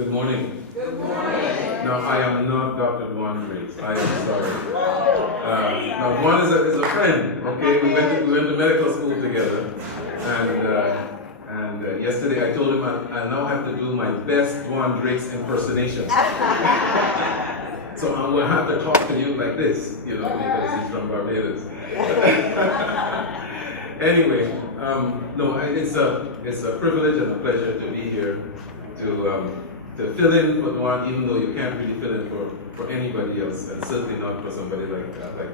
Good morning. Good morning. Now, I am not Dr. Dwan Grace. I am sorry. Now, Dwan is a friend, okay? We went to medical school together. And yesterday I told him I now have to do my best Dwan Drake's impersonation. So I'm going to have to talk to you like this, because he's from Barbados. Anyway, no, it's a privilege and a pleasure to be here to fill in for Dwan, even though you can't really fill in for anybody else, and certainly not for somebody like Dwan.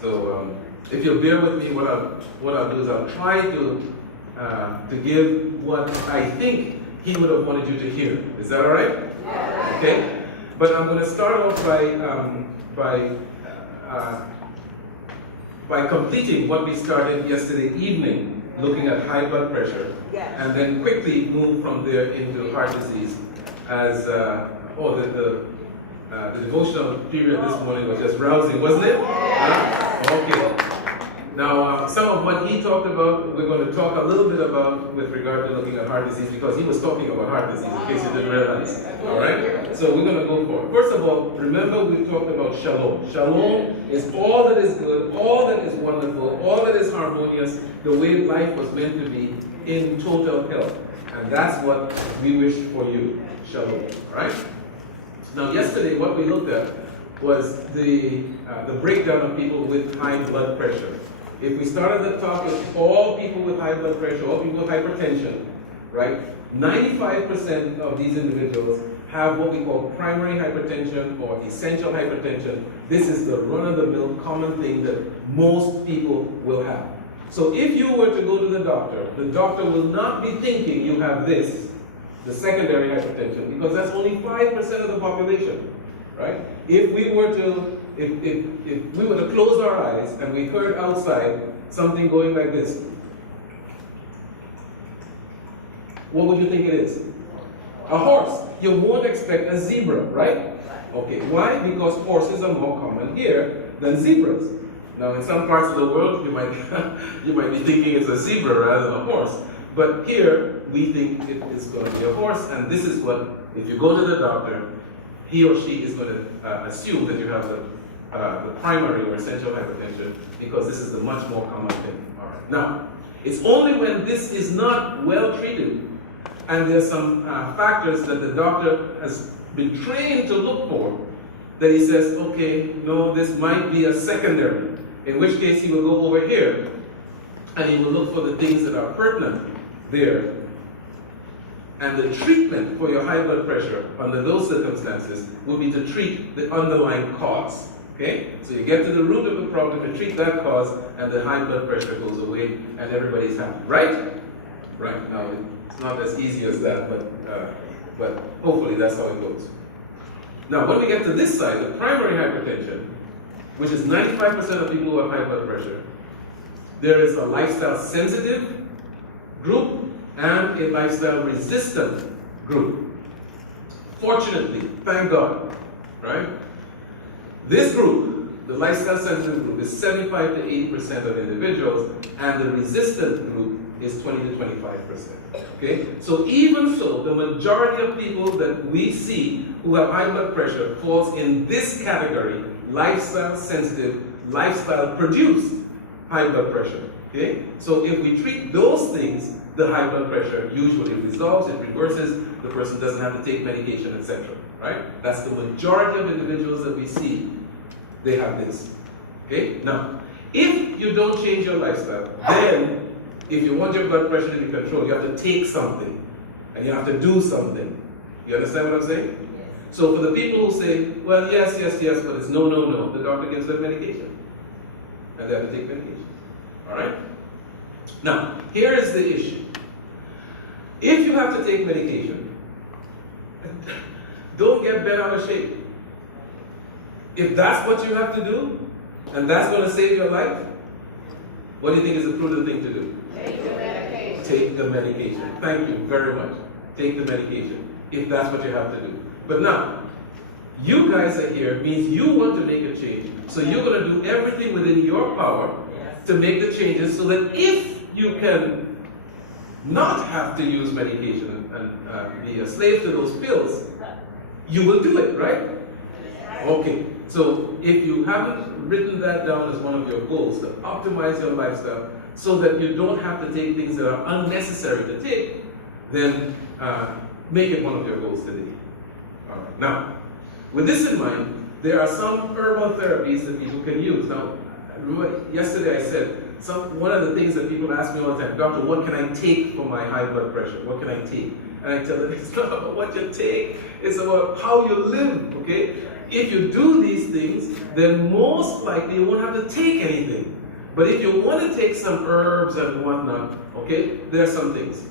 So if you'll bear with me, what I'll do is I'll try to give what I think he would have wanted you to hear. Is that all right? Yes. Okay. But I'm going to start off by completing what we started yesterday evening, looking at high blood pressure, and then quickly move from there into heart disease. As the devotional period this morning was just rousing, wasn't it? Okay. Now, some of what he talked about, we're going to talk a little bit about with regard to looking at heart disease, because he was talking about heart disease, in case you didn't realize. All right? So we're going to go for it. First of all, remember we talked about shalom. Shalom is all that is good, all that is wonderful, all that is harmonious, the way life was meant to be in total health. And that's what we wish for you. Shalom. All right? Now, yesterday, what we looked at was the breakdown of people with high blood pressure. If we start at the top with all people with high blood pressure, all people with hypertension, right? 95% of these individuals have what we call primary hypertension or essential hypertension. This is the run-of-the-mill common thing that most people will have. So if you were to go to the doctor will not be thinking you have this, the secondary hypertension, because that's only 5% of the population, right? If we were to close our eyes and we heard outside something going like this, what would you think it is? A horse. You won't expect a zebra, right? Okay, why? Because horses are more common here than zebras. Now, in some parts of the world, you might be thinking it's a zebra rather than a horse. But here, we think it is going to be a horse, and this is what, if you go to the doctor, he or she is going to assume that you have the primary or essential hypertension, because this is the much more common thing. All right. Now, it's only when this is not well treated, and there's some factors that the doctor has been trained to look for, that he says, okay, no, this might be a secondary, in which case he will go over here, and he will look for the things that are pertinent there. And the treatment for your high blood pressure under those circumstances will be to treat the underlying cause. Okay? So you get to the root of the problem, you treat that cause, and the high blood pressure goes away, and everybody's happy. Right? Right. Now, it's not as easy as that, but hopefully that's how it goes. Now, when we get to this side, the primary hypertension, which is 95% of people who have high blood pressure, there is a lifestyle sensitive group and a lifestyle resistant group. Fortunately, thank God, right? This group, the lifestyle sensitive group, is 75 to 80% of individuals, and the resistant group is 20 to 25%. Okay? So even so, the majority of people that we see who have high blood pressure falls in this category: lifestyle sensitive, lifestyle produced high blood pressure. Okay? So if we treat those things, the high blood pressure usually resolves, it reverses, the person doesn't have to take medication, etc. Right? That's the majority of individuals that we see, they have this. Okay? Now, if you don't change your lifestyle, then if you want your blood pressure to be controlled, you have to take something, and you have to do something. You understand what I'm saying? Yes. So for the people who say, well, yes, but it's no, the doctor gives them medication, and they have to take medication. All right? Now, here is the issue. If you have to take medication, don't get bent out of shape. If that's what you have to do, and that's going to save your life, what do you think is a prudent thing to do? Take the medication. Take the medication. Thank you very much. Take the medication, if that's what you have to do. But now, you guys are here, means you want to make a change, so you're going to do everything within your power to make the changes, so that if you can not have to use medication and be a slave to those pills, you will do it, right? Okay, so if you haven't written that down as one of your goals, to optimize your lifestyle so that you don't have to take things that are unnecessary to take, then make it one of your goals today. All right. Now, with this in mind, there are some herbal therapies that people can use. Now, remember yesterday I said, one of the things that people ask me all the time, doctor, what can I take for my high blood pressure? What can I take? And I tell them, it's not about what you take, it's about how you live, okay? If you do these things, then most likely you won't have to take anything. But if you want to take some herbs and whatnot, okay, there are some things.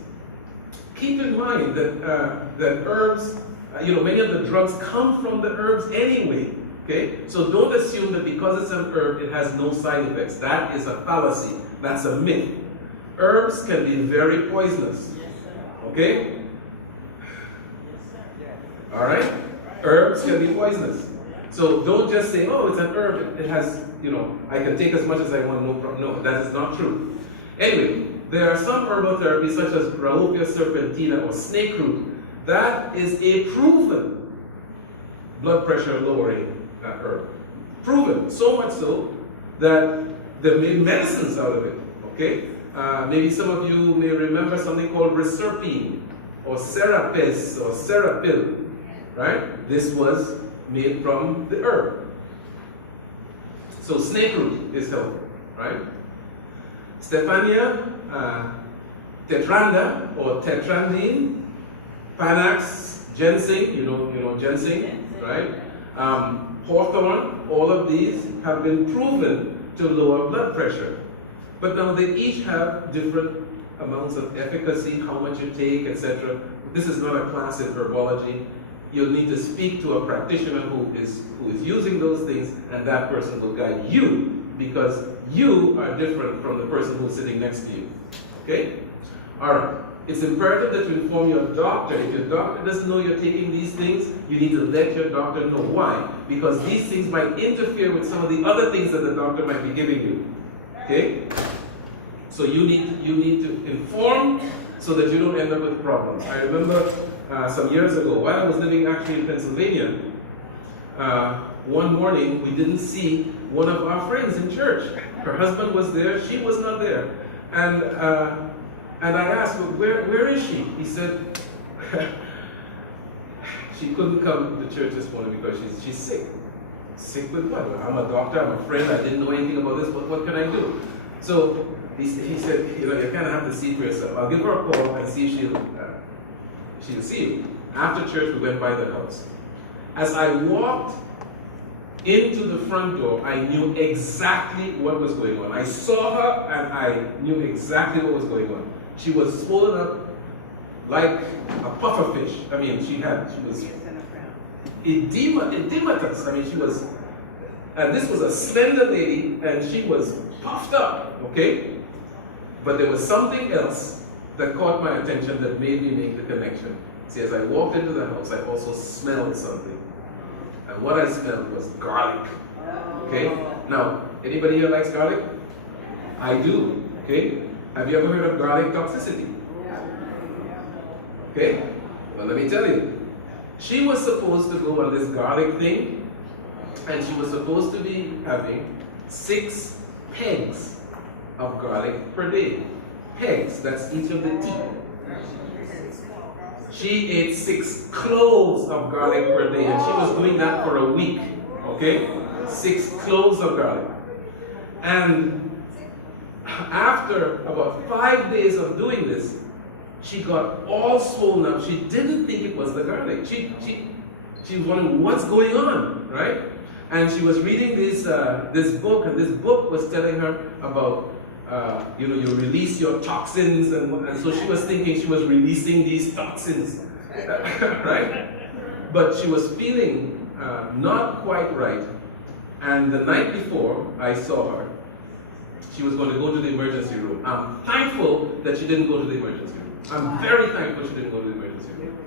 Keep in mind that herbs, many of the drugs come from the herbs anyway. Okay? So don't assume that because it's an herb, it has no side effects. That is a fallacy. That's a myth. Herbs can be very poisonous. Okay? Alright? Herbs can be poisonous. So don't just say, oh, it's an herb, it has, I can take as much as I want, no problem. No, that is not true. Anyway, there are some herbal therapies such as Rauwia serpentina or snake root. That is a proven blood pressure lowering herb. Proven, so much so that they made medicines out of it. Okay? Maybe some of you may remember something called reserpine or serapis or serapil. Right? This was made from the herb. So snake root is helpful. Right? Stephania tetranda or tetrandine, Panax, ginseng, you know ginseng, right? Hawthorn, all of these have been proven to lower blood pressure. But now they each have different amounts of efficacy, how much you take, etc. This is not a class in herbology. You'll need to speak to a practitioner who is using those things, and that person will guide you, because you are different from the person who's sitting next to you. Okay? Alright. It's imperative that you inform your doctor. If your doctor doesn't know you're taking these things, you need to let your doctor know. Why? Because these things might interfere with some of the other things that the doctor might be giving you. Okay? So you need to inform so that you don't end up with problems. I remember some years ago, while I was living actually in Pennsylvania, one morning we didn't see one of our friends in church. Her husband was there, she was not there. And I asked, well, where is she? He said, she couldn't come to church this morning because she's sick. Sick with what? I'm a doctor, I'm a friend, I didn't know anything about this, what can I do? So he said, you kind of have to see for yourself. I'll give her a call and see if she'll see you. After church, we went by the house. As I walked into the front door, I knew exactly what was going on. I saw her and I knew exactly what was going on. She was swollen up like a puffer fish. I mean, she was edematous. I mean, and this was a slender lady, and she was puffed up, okay? But there was something else that caught my attention that made me make the connection. See, as I walked into the house, I also smelled something. And what I smelled was garlic, okay? Now, anybody here likes garlic? I do, okay? Have you ever heard of garlic toxicity? Okay? Well, let me tell you. She was supposed to go on this garlic thing, and she was supposed to be having 6 pegs of garlic per day. Pegs, that's each of the teeth. She ate 6 cloves of garlic per day, and she was doing that for a week. Okay? 6 cloves of garlic. And after about 5 days of doing this, she got all swollen up. She didn't think it was the garlic. She was wondering what's going on, right? And she was reading this book, and this book was telling her about you release your toxins, and so she was thinking she was releasing these toxins, right? But she was feeling not quite right. And the night before I saw her, she was going to go to the emergency room. I'm thankful that she didn't go to the emergency room. I'm very thankful she didn't go to the emergency room.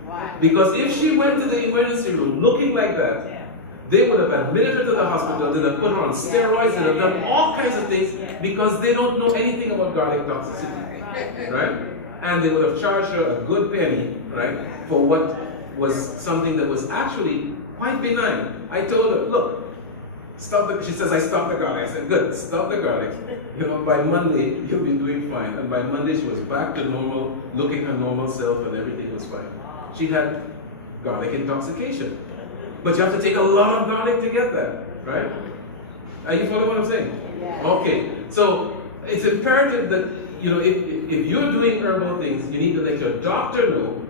Because if she went to the emergency room looking like that, they would have admitted her to the hospital, they'd have put her on steroids, they'd have done all kinds of things because they don't know anything about garlic toxicity. Right? and they would have charged her a good penny, right, for what was something that was actually quite benign. I told her, look, stop the, she says, I stopped the garlic. I said, good, stop the garlic. You know, by Monday, you'll be doing fine. And by Monday, she was back to normal, looking her normal self, and everything was fine. She had garlic intoxication. But you have to take a lot of garlic to get that, right? Are you following what I'm saying? Yeah. Okay, so it's imperative that, you know, if you're doing herbal things, you need to let your doctor know.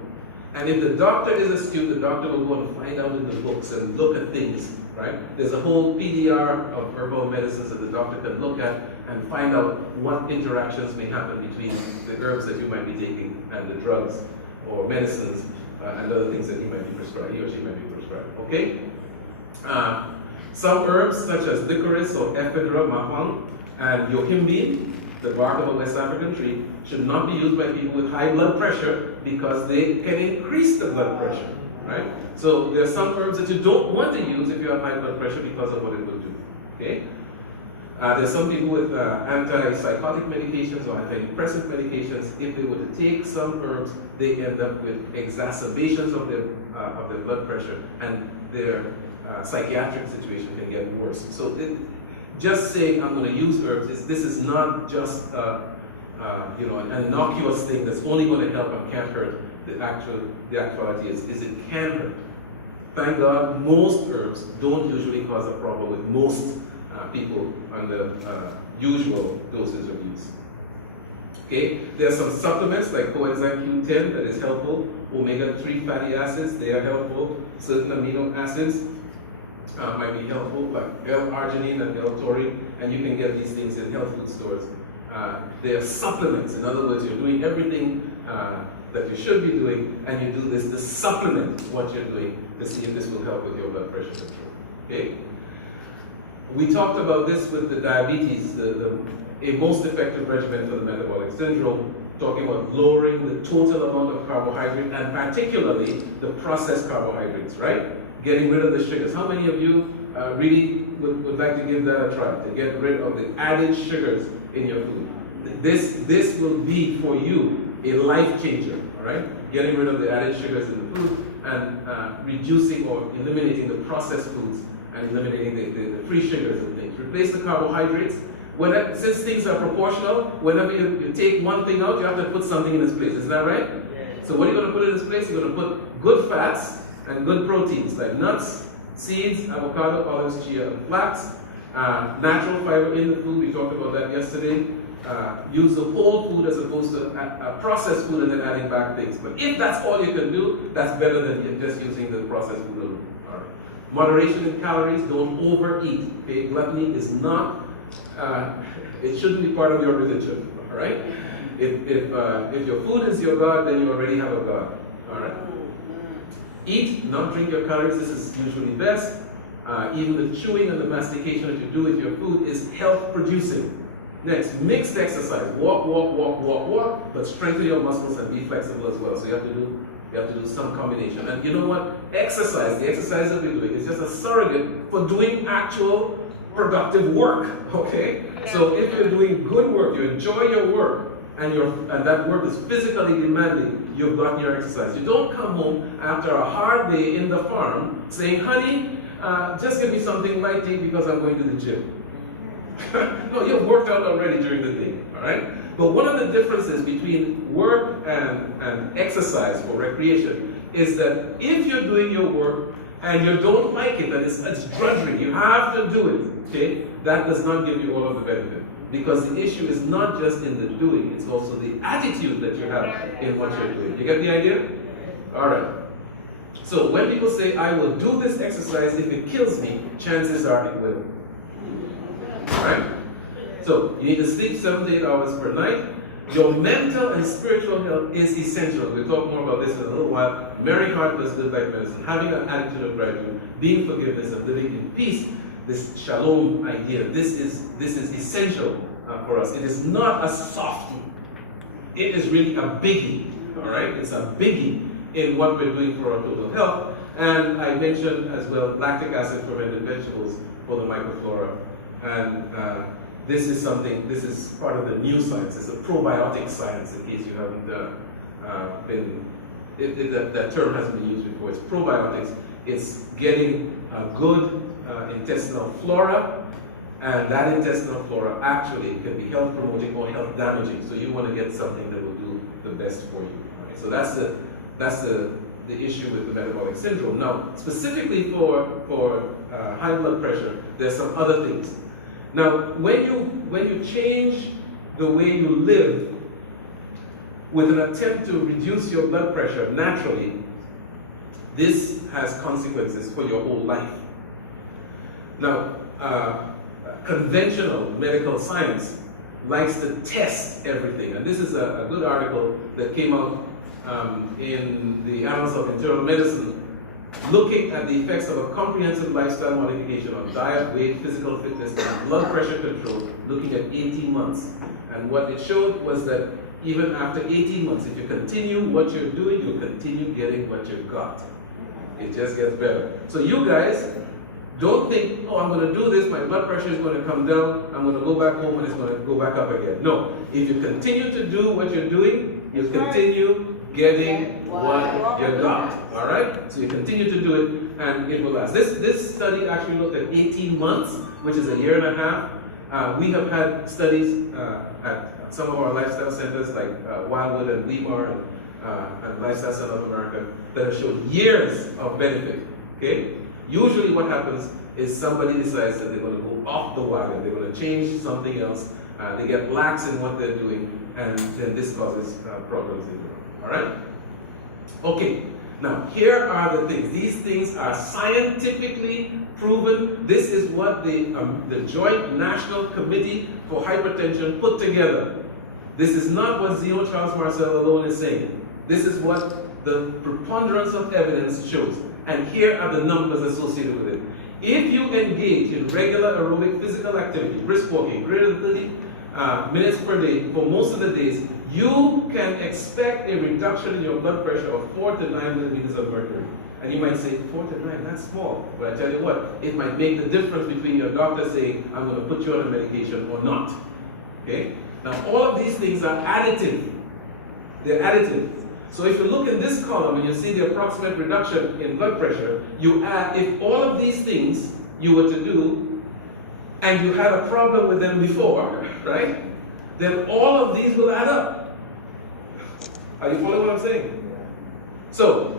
And if the doctor is astute, the doctor will go and find out in the books and look at things, right? There's a whole PDR of herbal medicines that the doctor can look at and find out what interactions may happen between the herbs that you might be taking and the drugs or medicines and other things that he might be prescribed, he or she might be prescribed, okay? Some herbs such as licorice or ephedra, mahang, and yohimbine, the bark of a West African tree, should not be used by people with high blood pressure because they can increase the blood pressure, right? So there are some herbs that you don't want to use if you have high blood pressure because of what it will do, okay? There's some people with antipsychotic medications or antidepressant medications. If they were to take some herbs, they end up with exacerbations of their blood pressure, and their psychiatric situation can get worse. So just saying I'm going to use herbs, this is not just you know, an innocuous thing that's only going to help and can't hurt. The actuality is it can hurt. Thank God, most herbs don't usually cause a problem with most people under usual doses of use. Okay, there are some supplements like coenzyme Q10 that is helpful. Omega-3 fatty acids, they are helpful. Certain amino acids might be helpful, like L-arginine and L-taurine, and you can get these things in health food stores. They are supplements. In other words, you're doing everything that you should be doing, and you do this to supplement what you're doing to see if this will help with your blood pressure control. Okay? We talked about this with the diabetes, a most effective regimen for the metabolic syndrome, talking about lowering the total amount of carbohydrate and particularly the processed carbohydrates, right? Getting rid of the sugars. How many of you really would like to give that a try, to get rid of the added sugars in your food? This will be for you a life changer, all right? Getting rid of the added sugars in the food and reducing or eliminating the processed foods and eliminating the free sugars and things. Replace the carbohydrates. Since things are proportional, whenever you take one thing out, you have to put something in its place. Is that right? Yes. So what are you going to put in its place? You're going to put good fats and good proteins like nuts, seeds, avocado, olives, chia, and flax. Natural fiber in the food, we talked about that yesterday. Use the whole food as opposed to processed food and then adding back things. But if that's all you can do, that's better than just using the processed food alone. All right. Moderation in calories, don't overeat. Okay? Gluttony is not, it shouldn't be part of your religion. All right? If your food is your God, then you already have a God. All right? Eat, not drink your calories. This is usually best. Even the chewing and the mastication that you do with your food is health producing. Next, mixed exercise. Walk, walk, walk, walk, walk, but strengthen your muscles and be flexible as well. So you have to do some combination. And you know what? Exercise, the exercise that we're doing is just a surrogate for doing actual productive work. Okay? So if you're doing good work, you enjoy your work, and that work is physically demanding, you've gotten your exercise. You don't come home after a hard day in the farm saying, honey, just give me something light to eat because I'm going to the gym. No, you've worked out already during the day, all right? But one of the differences between work and exercise for recreation is that if you're doing your work and you don't like it, that it's drudgery, you have to do it, okay? That does not give you all of the benefit. Because the issue is not just in the doing, it's also the attitude that you have in what you're doing. You get the idea? All right. So when people say, I will do this exercise if it kills me, chances are it will. Right? So, you need to sleep 7 to 8 hours per night. Your mental and spiritual health is essential. We'll talk more about this in a little while. Merry heart does live like medicine. Having an attitude of gratitude, being forgiveness, and living in peace. This shalom idea, this is essential for us. It is not a softie. It is really a biggie. All right? It's a biggie in what we're doing for our total health. And I mentioned as well lactic acid fermented vegetables for the microflora. And this is something, this is part of the new science. It's a probiotic science, in case you haven't that term hasn't been used before. It's probiotics. It's getting a good intestinal flora, and that intestinal flora actually can be health promoting or health damaging. So you want to get something that will do the best for you. Right? So that's the issue with the metabolic syndrome. Now, specifically for high blood pressure, there's some other things. Now, when you change the way you live with an attempt to reduce your blood pressure naturally, this has consequences for your whole life. Now, conventional medical science likes to test everything, and this is a good article that came out in the Annals of Internal Medicine, looking at the effects of a comprehensive lifestyle modification on diet, weight, physical fitness, and blood pressure control, looking at 18 months. And what it showed was that even after 18 months, if you continue what you're doing, you'll continue getting what you've got. It just gets better. So you guys, don't think, oh, I'm going to do this, my blood pressure is going to come down, I'm going to go back home and it's going to go back up again. No. If you continue to do what you're doing, you'll continue getting what you got. All right? So you continue to do it and it will last. This study actually looked at 18 months, which is a year and a half. We have had studies at some of our lifestyle centers like Wildwood and Weimar and Lifestyle Center of America that have shown years of benefit. Okay? Usually what happens is somebody decides that they're going to go off the wagon, they're going to change something else, they get lax in what they're doing, and then this causes problems in them. Alright? Okay, now here are the things. These things are scientifically proven. This is what the Joint National Committee for Hypertension put together. This is not what Zeno Charles Marcel alone is saying. This is what the preponderance of evidence shows. And here are the numbers associated with it. If you engage in regular aerobic physical activity, brisk walking, greater than 30 minutes per day for most of the days, you can expect a reduction in your blood pressure of 4 to 9 millimeters of mercury. And you might say, 4 to 9, that's small. But I tell you what, it might make the difference between your doctor saying, I'm going to put you on a medication or not. Okay? Now, all of these things are additive. They're additive. So if you look in this column and you see the approximate reduction in blood pressure, you add, if all of these things you were to do, and you had a problem with them before, right? Then all of these will add up. Are you following what I'm saying? So,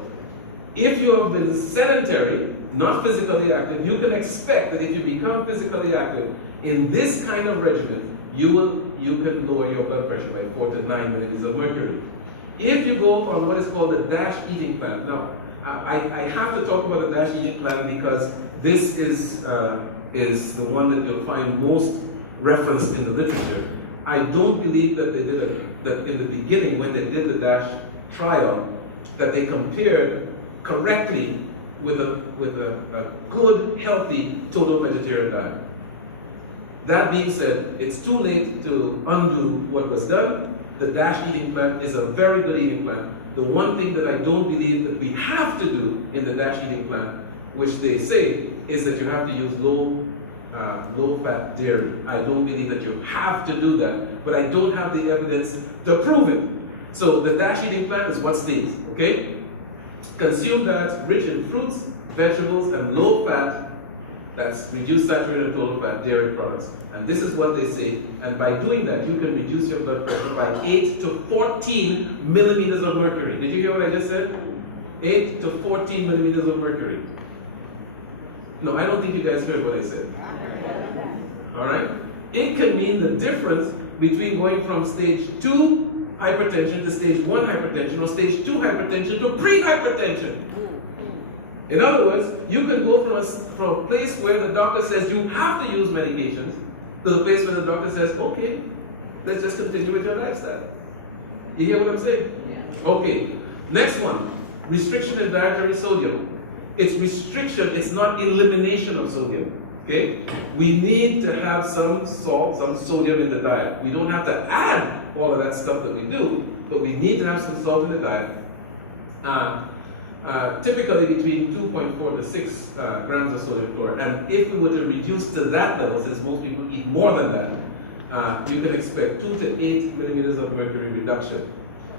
if you have been sedentary, not physically active, you can expect that if you become physically active in this kind of regimen, you can lower your blood pressure by 4 to 9 millimeters of mercury. If you go on what is called the DASH eating plan, now I have to talk about the DASH eating plan because this is the one that you'll find most referenced in the literature. I don't believe that they did that in the beginning when they did the DASH trial, that they compared correctly with a good, healthy, total vegetarian diet. That being said, it's too late to undo what was done. The DASH eating plan is a very good eating plan. The one thing that I don't believe that we have to do in the DASH eating plan, which they say, is that you have to use low-fat dairy. I don't believe that you have to do that, but I don't have the evidence to prove it. So the DASH eating plan is what states, okay? Consume diets rich in fruits, vegetables, and low-fat, that's reduced saturated and total fat dairy products. And this is what they say. And by doing that, you can reduce your blood pressure by 8 to 14 millimeters of mercury. Did you hear what I just said? 8 to 14 millimeters of mercury. No, I don't think you guys heard what I said. Alright? It can mean the difference between going from stage 2 hypertension to stage 1 hypertension or stage 2 hypertension to pre-hypertension. In other words, you can go from a place where the doctor says you have to use medications to the place where the doctor says, okay, let's just continue with your lifestyle. You hear what I'm saying? Yeah. Okay. Next one, restriction in dietary sodium. It's restriction, it's not elimination of sodium. Okay? We need to have some salt, some sodium in the diet. We don't have to add all of that stuff that we do, but we need to have some salt in the diet. Typically between 2.4 to 6 grams of sodium chloride. And if we were to reduce to that level, since most people eat more than that, you can expect 2 to 8 millimeters of mercury reduction.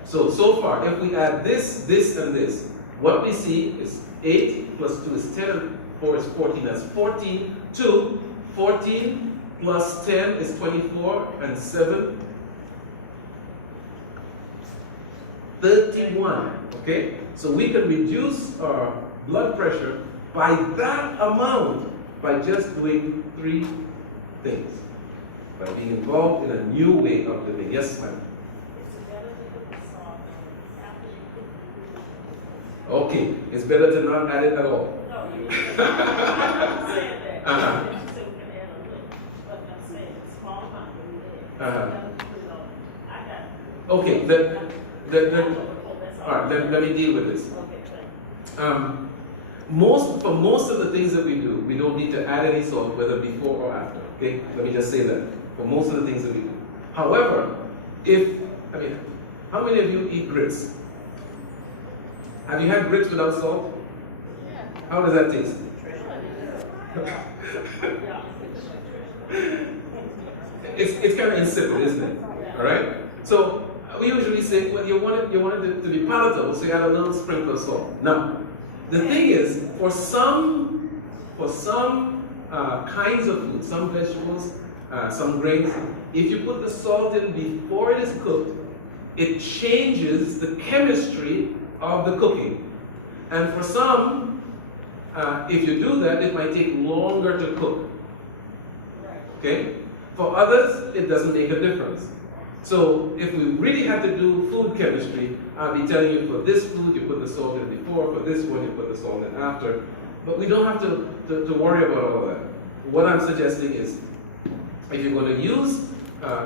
So far, if we add this, this, and this, what we see is 8 plus 2 is 10, and 4 is 14. That's 14. 2, 14 plus 10 is 24, and 7, 31. Okay? So we can reduce our blood pressure by that amount by just doing 3 things. By being involved in a new way of living. Yes, ma'am? Okay, it's better to not add it at all. No, you didn't. I'm saying that. Uh-huh. You said we can add a little, but I'm saying small amount when we did. Uh-huh. I got. Okay, all right, let me deal with this. Okay, thank For most of the things that we do, we don't need to add any salt, whether before or after. Okay, let me just say that. For most of the things that we do. However, how many of you eat grits? Have you had grits without salt? How does that taste? It's kind of insipid, isn't it? All right. So we usually say, well, you want it to be palatable, so you add a little sprinkle of salt. Now, the thing is, for some kinds of food, some vegetables, some grains, if you put the salt in before it is cooked, it changes the chemistry of the cooking. And for some, if you do that, it might take longer to cook. Okay? For others, it doesn't make a difference. So if we really had to do food chemistry, I'd be telling you for this food, you put the salt in before, for this one, you put the salt in after. But we don't have to worry about all that. What I'm suggesting is, if you're going to use,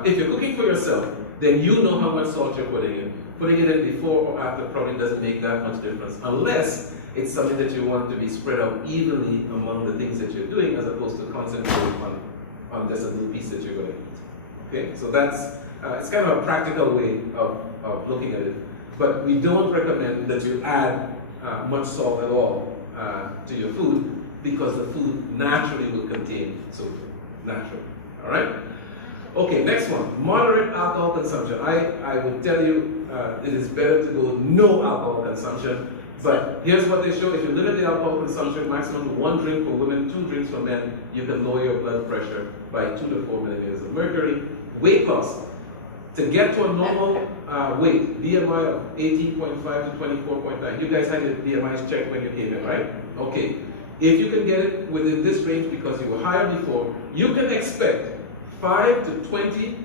if you're cooking for yourself, then you know how much salt you're putting in. Putting it in before or after probably doesn't make that much difference, unless it's something that you want to be spread out evenly among the things that you're doing, as opposed to concentrating on just a little piece that you're going to eat. Okay, so that's it's kind of a practical way of looking at it. But we don't recommend that you add much salt at all to your food, because the food naturally will contain sodium. Naturally. All right? Okay, next one. Moderate alcohol consumption. I would tell you it is better to go no alcohol consumption. But here's what they show. If you limit the alcohol consumption maximum to 1 drink for women, 2 drinks for men, you can lower your blood pressure by 2 to 4 millimeters of mercury. Weight loss. To get to a normal weight, BMI of 18.5 to 24.9. You guys had your BMIs checked when you came in, right? Okay. If you can get it within this range because you were higher before, you can expect 5 to 20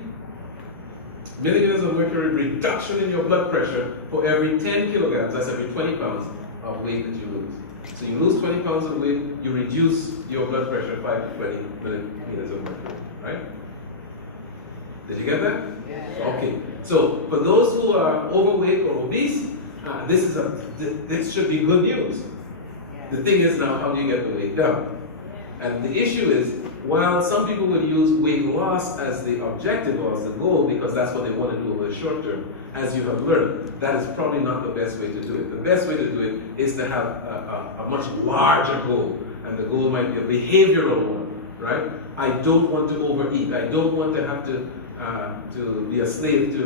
millimeters of mercury reduction in your blood pressure for every 10 kilograms, that's every 20 pounds of weight that you lose. So you lose 20 pounds of weight, you reduce your blood pressure 5 to 20 millimeters of mercury, right? Did you get that? Yeah. Okay. So for those who are overweight or obese, this should be good news. The thing is now, how do you get the weight down? And the issue is, while some people will use weight loss as the objective or as the goal because that's what they want to do over the short term, as you have learned, that is probably not the best way to do it. The best way to do it is to have a much larger goal, and the goal might be a behavioral one, right? I don't want to overeat. I don't want to have to be a slave to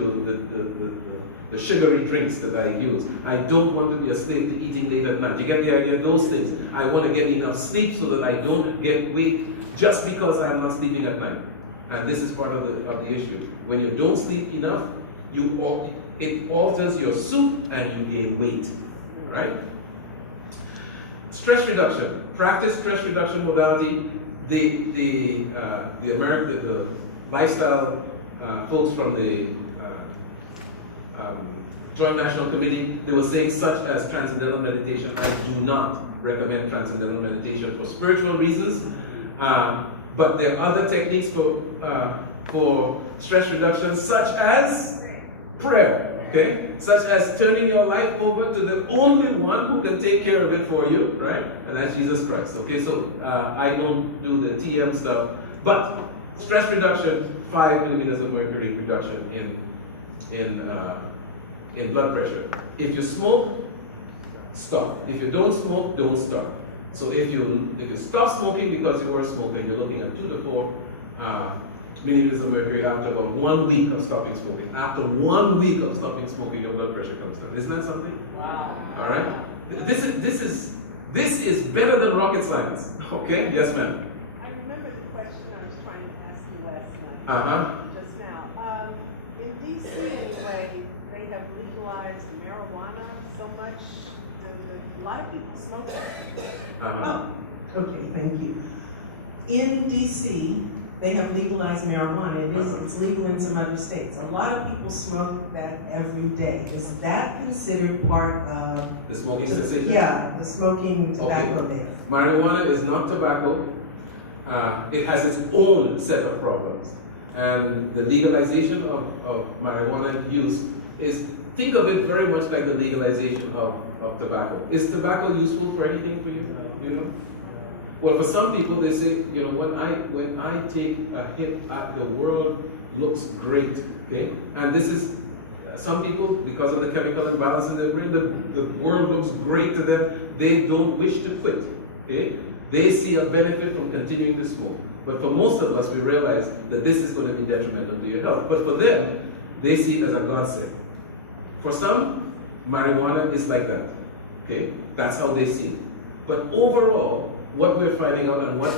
the sugary drinks that I use. I don't want to be a slave to eating late at night. You get the idea of those things? I want to get enough sleep so that I don't get weak just because I'm not sleeping at night. And this is part of the issue. When you don't sleep enough, it alters your soup and you gain weight, right? Stress reduction. Practice stress reduction modality. The lifestyle folks from the Joint National Committee, they were saying such as transcendental meditation. I do not recommend transcendental meditation for spiritual reasons, but there are other techniques for stress reduction, such as prayer, okay? Such as turning your life over to the only one who can take care of it for you, right? And that's Jesus Christ, okay? So I don't do the TM stuff, but stress reduction, 5 millimeters of mercury reduction in blood pressure. If you smoke, stop. If you don't smoke, don't start. So if you stop smoking because you were a smoker, you're looking at 2 to 4 millimeters of mercury after about 1 week of stopping smoking. After 1 week of stopping smoking, your blood pressure comes down. Isn't that something? Wow. All right. This is better than rocket science. Okay. Yes, ma'am. I remember the question I was trying to ask you last night. Just now. In D.C. anyway, they have legalized marijuana so much. A lot of people smoke it. Oh, okay, thank you. In DC, they have legalized marijuana. It's legal in some other states. A lot of people smoke that every day. Is that considered part of The smoking cessation? Yeah, the smoking tobacco Okay. there. Marijuana is not tobacco. It has its own set of problems. And the legalization of marijuana use is, think of it very much like the legalization of tobacco. Is tobacco useful for anything for you? You know? Well, for some people, they say, you know, when I take a hit, the world looks great. Okay, and this is some people, because of the chemical imbalance in their brain, the world looks great to them. They don't wish to quit. Okay, they see a benefit from continuing to smoke. But for most of us, we realize that this is going to be detrimental to your health. But for them, they see it as a godsend. For some, marijuana is like that. Okay, that's how they see it. But overall, what we're finding out, and what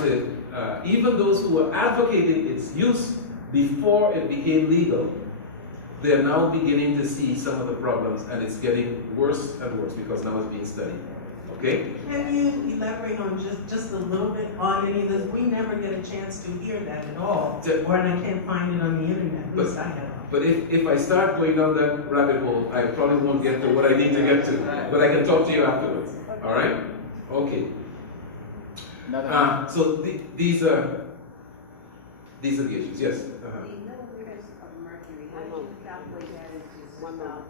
even those who were advocating its use before it became legal, they're now beginning to see some of the problems, and it's getting worse and worse because now it's being studied. Okay? Can you elaborate on just a little bit on any of this? We never get a chance to hear that at all, or I can't find it on the internet. At least I have. But if I start going down that rabbit hole, I probably won't get to what I need to get to. But I can talk to you afterwards. All right? Okay. So these are the issues. Yes. The millimeters of mercury, how do you calculate that into systolic?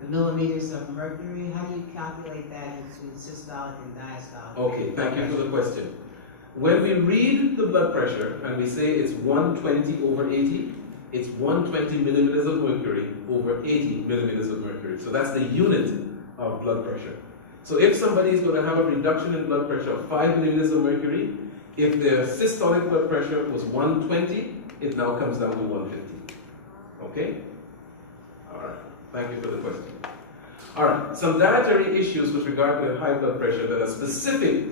The millimeters of mercury, how do you calculate that into systolic and diastolic? Okay, thank you for the question. When we read the blood pressure and we say it's 120 over 80, it's 120 millimeters of mercury over 80 millimeters of mercury. So that's the unit of blood pressure. So if somebody is going to have a reduction in blood pressure of 5 millimeters of mercury, if their systolic blood pressure was 120, it now comes down to 150. Okay? All right. Thank you for the question. All right. Some dietary issues with regard to high blood pressure that are specific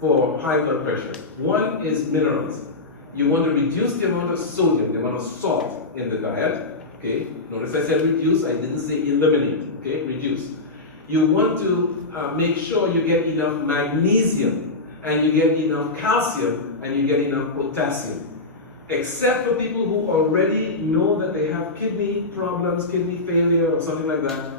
for high blood pressure. One is minerals. You want to reduce the amount of sodium, the amount of salt in the diet. Okay? Notice I said reduce, I didn't say eliminate. Okay? Reduce. You want to make sure you get enough magnesium, and you get enough calcium, and you get enough potassium. Except for people who already know that they have kidney problems, kidney failure, or something like that,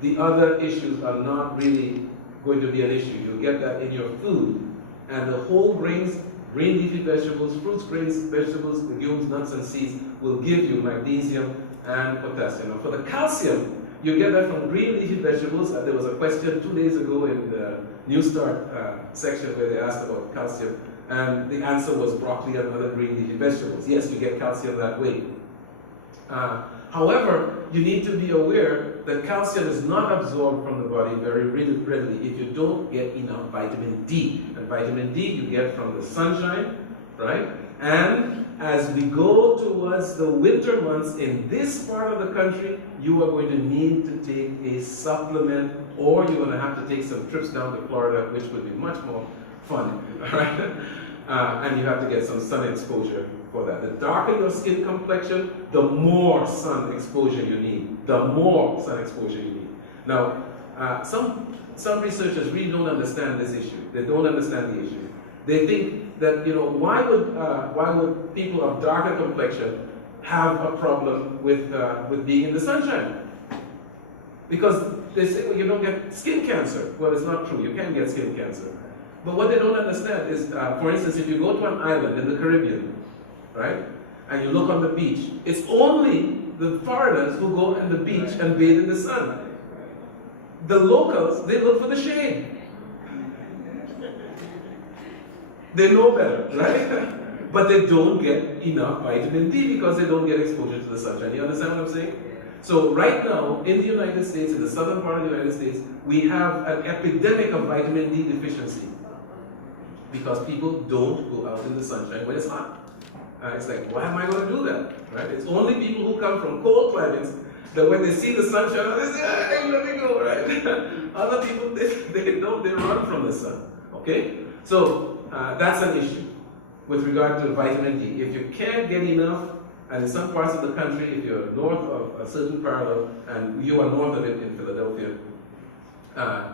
the other issues are not really going to be an issue. You'll get that in your food. And the whole grains, green leafy vegetables, fruits, grains, vegetables, legumes, nuts, and seeds will give you magnesium and potassium. Now, for the calcium, you get that from green leafy vegetables. There was a question 2 days ago in the New Start section where they asked about calcium, and the answer was broccoli and other green leafy vegetables. Yes, you get calcium that way. However, you need to be aware that calcium is not absorbed from the body very readily if you don't get enough vitamin D. And vitamin D you get from the sunshine, right? And as we go towards the winter months in this part of the country, you are going to need to take a supplement, or you're going to have to take some trips down to Florida, which would be much more fun, all right? And you have to get some sun exposure for that. The darker your skin complexion, the more sun exposure you need. The more sun exposure you need. Now, some researchers really don't understand this issue. They don't understand the issue. They think that, you know, why would people of darker complexion have a problem with being in the sunshine? Because they say, well, you don't get skin cancer. Well, it's not true. You can get skin cancer. But what they don't understand is, for instance, if you go to an island in the Caribbean, right, and you look on the beach, it's only the foreigners who go on the beach and bathe in the sun. The locals, they look for the shade. They know better, right? But they don't get enough vitamin D because they don't get exposure to the sunshine. You understand what I'm saying? So right now, in the United States, in the southern part of the United States, we have an epidemic of vitamin D deficiency because people don't go out in the sunshine when it's hot. It's like, why am I going to do that? Right? It's only people who come from cold climates that when they see the sunshine, they say, hey, let me go, right? Other people, they don't, they run from the sun, okay? So that's an issue with regard to vitamin D. If you can't get enough, and in some parts of the country, if you're north of a certain parallel, and you are north of it in Philadelphia,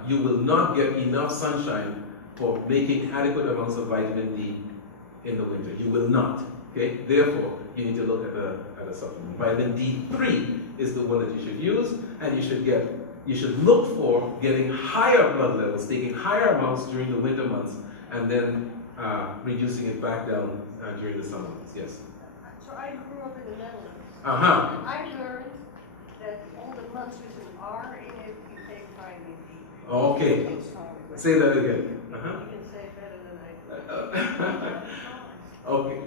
you will not get enough sunshine for making adequate amounts of vitamin D in the winter. You will not. Okay? Therefore, you need to look at a supplement. Vitamin D3 is the one that you should use, and you should look for getting higher blood levels, taking higher amounts during the winter months, and then reducing it back down during the summer months. Yes. So I grew up in the Netherlands. Uh-huh. And I learned that all the months with an R in it, you take vitamin D. Okay. Say that again. Uh-huh. You can say it better than I do. Okay.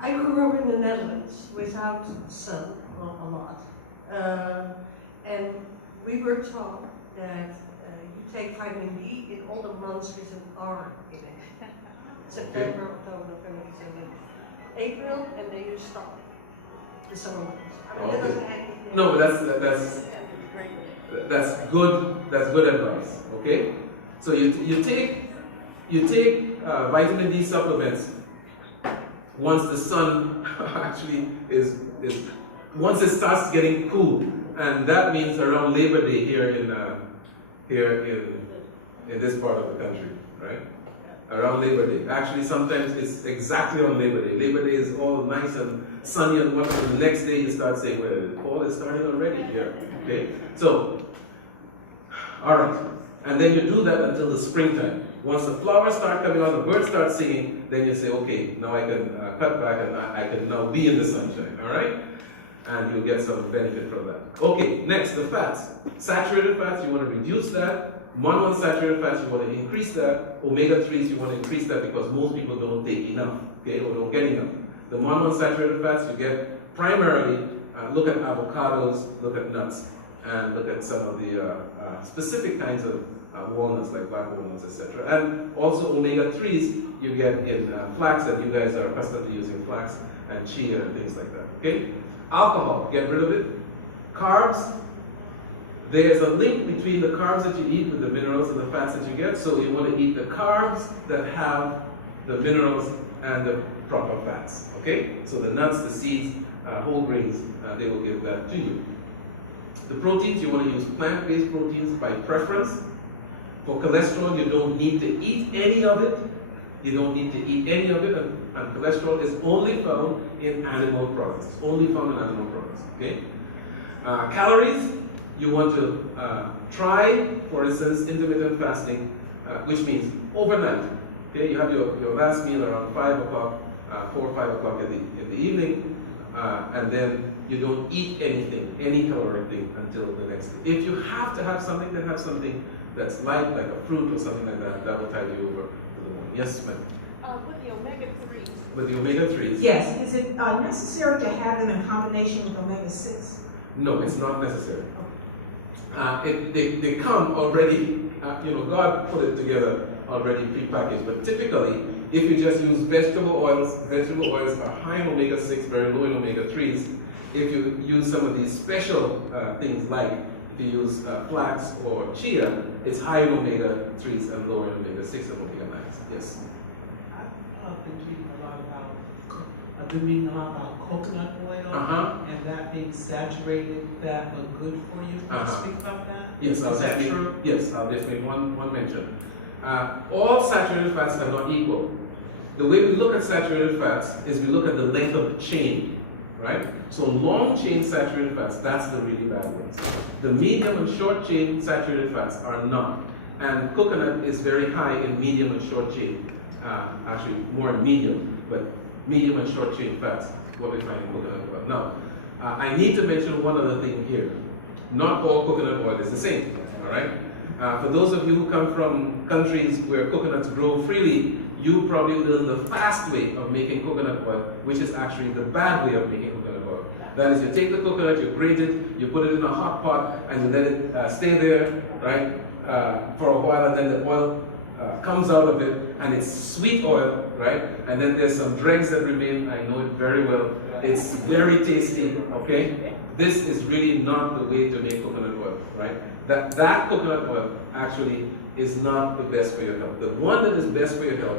I grew up in the Netherlands without sun a lot. And we were taught that you take vitamin D in all the months with an R in it. September, October, November, December, April, and then you stop the summer months. I mean, that doesn't have anything. No, but that's good. That's good advice. Okay. So you take vitamin D supplements once the sun actually is once it starts getting cool, and that means around Labor Day here in this part of the country, right? Around Labor Day. Actually, sometimes it's exactly on Labor Day. Labor Day is all nice and sunny and wonderful. The next day you start saying, well, the fall is starting already here. Okay, so, all right. And then you do that until the springtime. Once the flowers start coming out, the birds start singing, then you say, okay, now I can cut back and I can now be in the sunshine, all right? And you'll get some benefit from that. Okay, next, the fats. Saturated fats, you want to reduce that. Monounsaturated fats, you want to increase that. Omega-3s, you want to increase that because most people don't take enough, okay, or don't get enough. The monounsaturated fats you get primarily, look at avocados, look at nuts, and look at some of the specific kinds of walnuts, like black walnuts, etc. And also omega-3s you get in flax, and you guys are accustomed to using flax and chia and things like that, okay? Alcohol, get rid of it. Carbs, there's a link between the carbs that you eat with the minerals and the fats that you get, so you want to eat the carbs that have the minerals and the proper fats, okay? So the nuts, the seeds, whole grains, they will give that to you. The proteins, you want to use plant-based proteins by preference. For cholesterol, you don't need to eat any of it. You don't need to eat any of it, and cholesterol is only found in animal products. It's only found in animal products, okay? Calories, you want to try, for instance, intermittent fasting, which means overnight. Okay, you have your last meal around 5 o'clock, 4 or 5 o'clock in the evening, and then you don't eat anything, any caloric thing until the next day. If you have to have something, then have something that's light, like a fruit or something like that. That will tide you over to the morning. Yes, ma'am. With the omega-3s. With the omega-3s. Yes, is it necessary to have them in combination with omega-6? No, it's not necessary. They come already, God put it together already prepackaged, but typically, if you just use vegetable oils are high in omega-6, very low in omega-3s. If you use some of these special things like if you use flax or chia, it's high in omega-3s and lower in omega-6 and omega-9s. Yes? I've been reading a lot about coconut oil and that being saturated fat but good for you. Can you speak about that? Yes, Is that true? Yes, I'll just make one mention. All saturated fats are not equal. The way we look at saturated fats is we look at the length of the chain, right? So long chain saturated fats, that's the really bad ones. The medium and short chain saturated fats are not. And coconut is very high in medium and short chain. Actually, more in medium, but medium and short chain fats, what we find in coconut oil. Now, I need to mention one other thing here. Not all coconut oil is the same, all right? For those of you who come from countries where coconuts grow freely, you probably learn the fast way of making coconut oil, which is actually the bad way of making coconut oil. That is, you take the coconut, you grate it, you put it in a hot pot, and you let it stay there, right, for a while, and then the oil comes out of it, and it's sweet oil, right? And then there's some dregs that remain. I know it very well. It's very tasty, okay? This is really not the way to make coconut oil, right? That coconut oil actually is not the best for your health. The one that is best for your health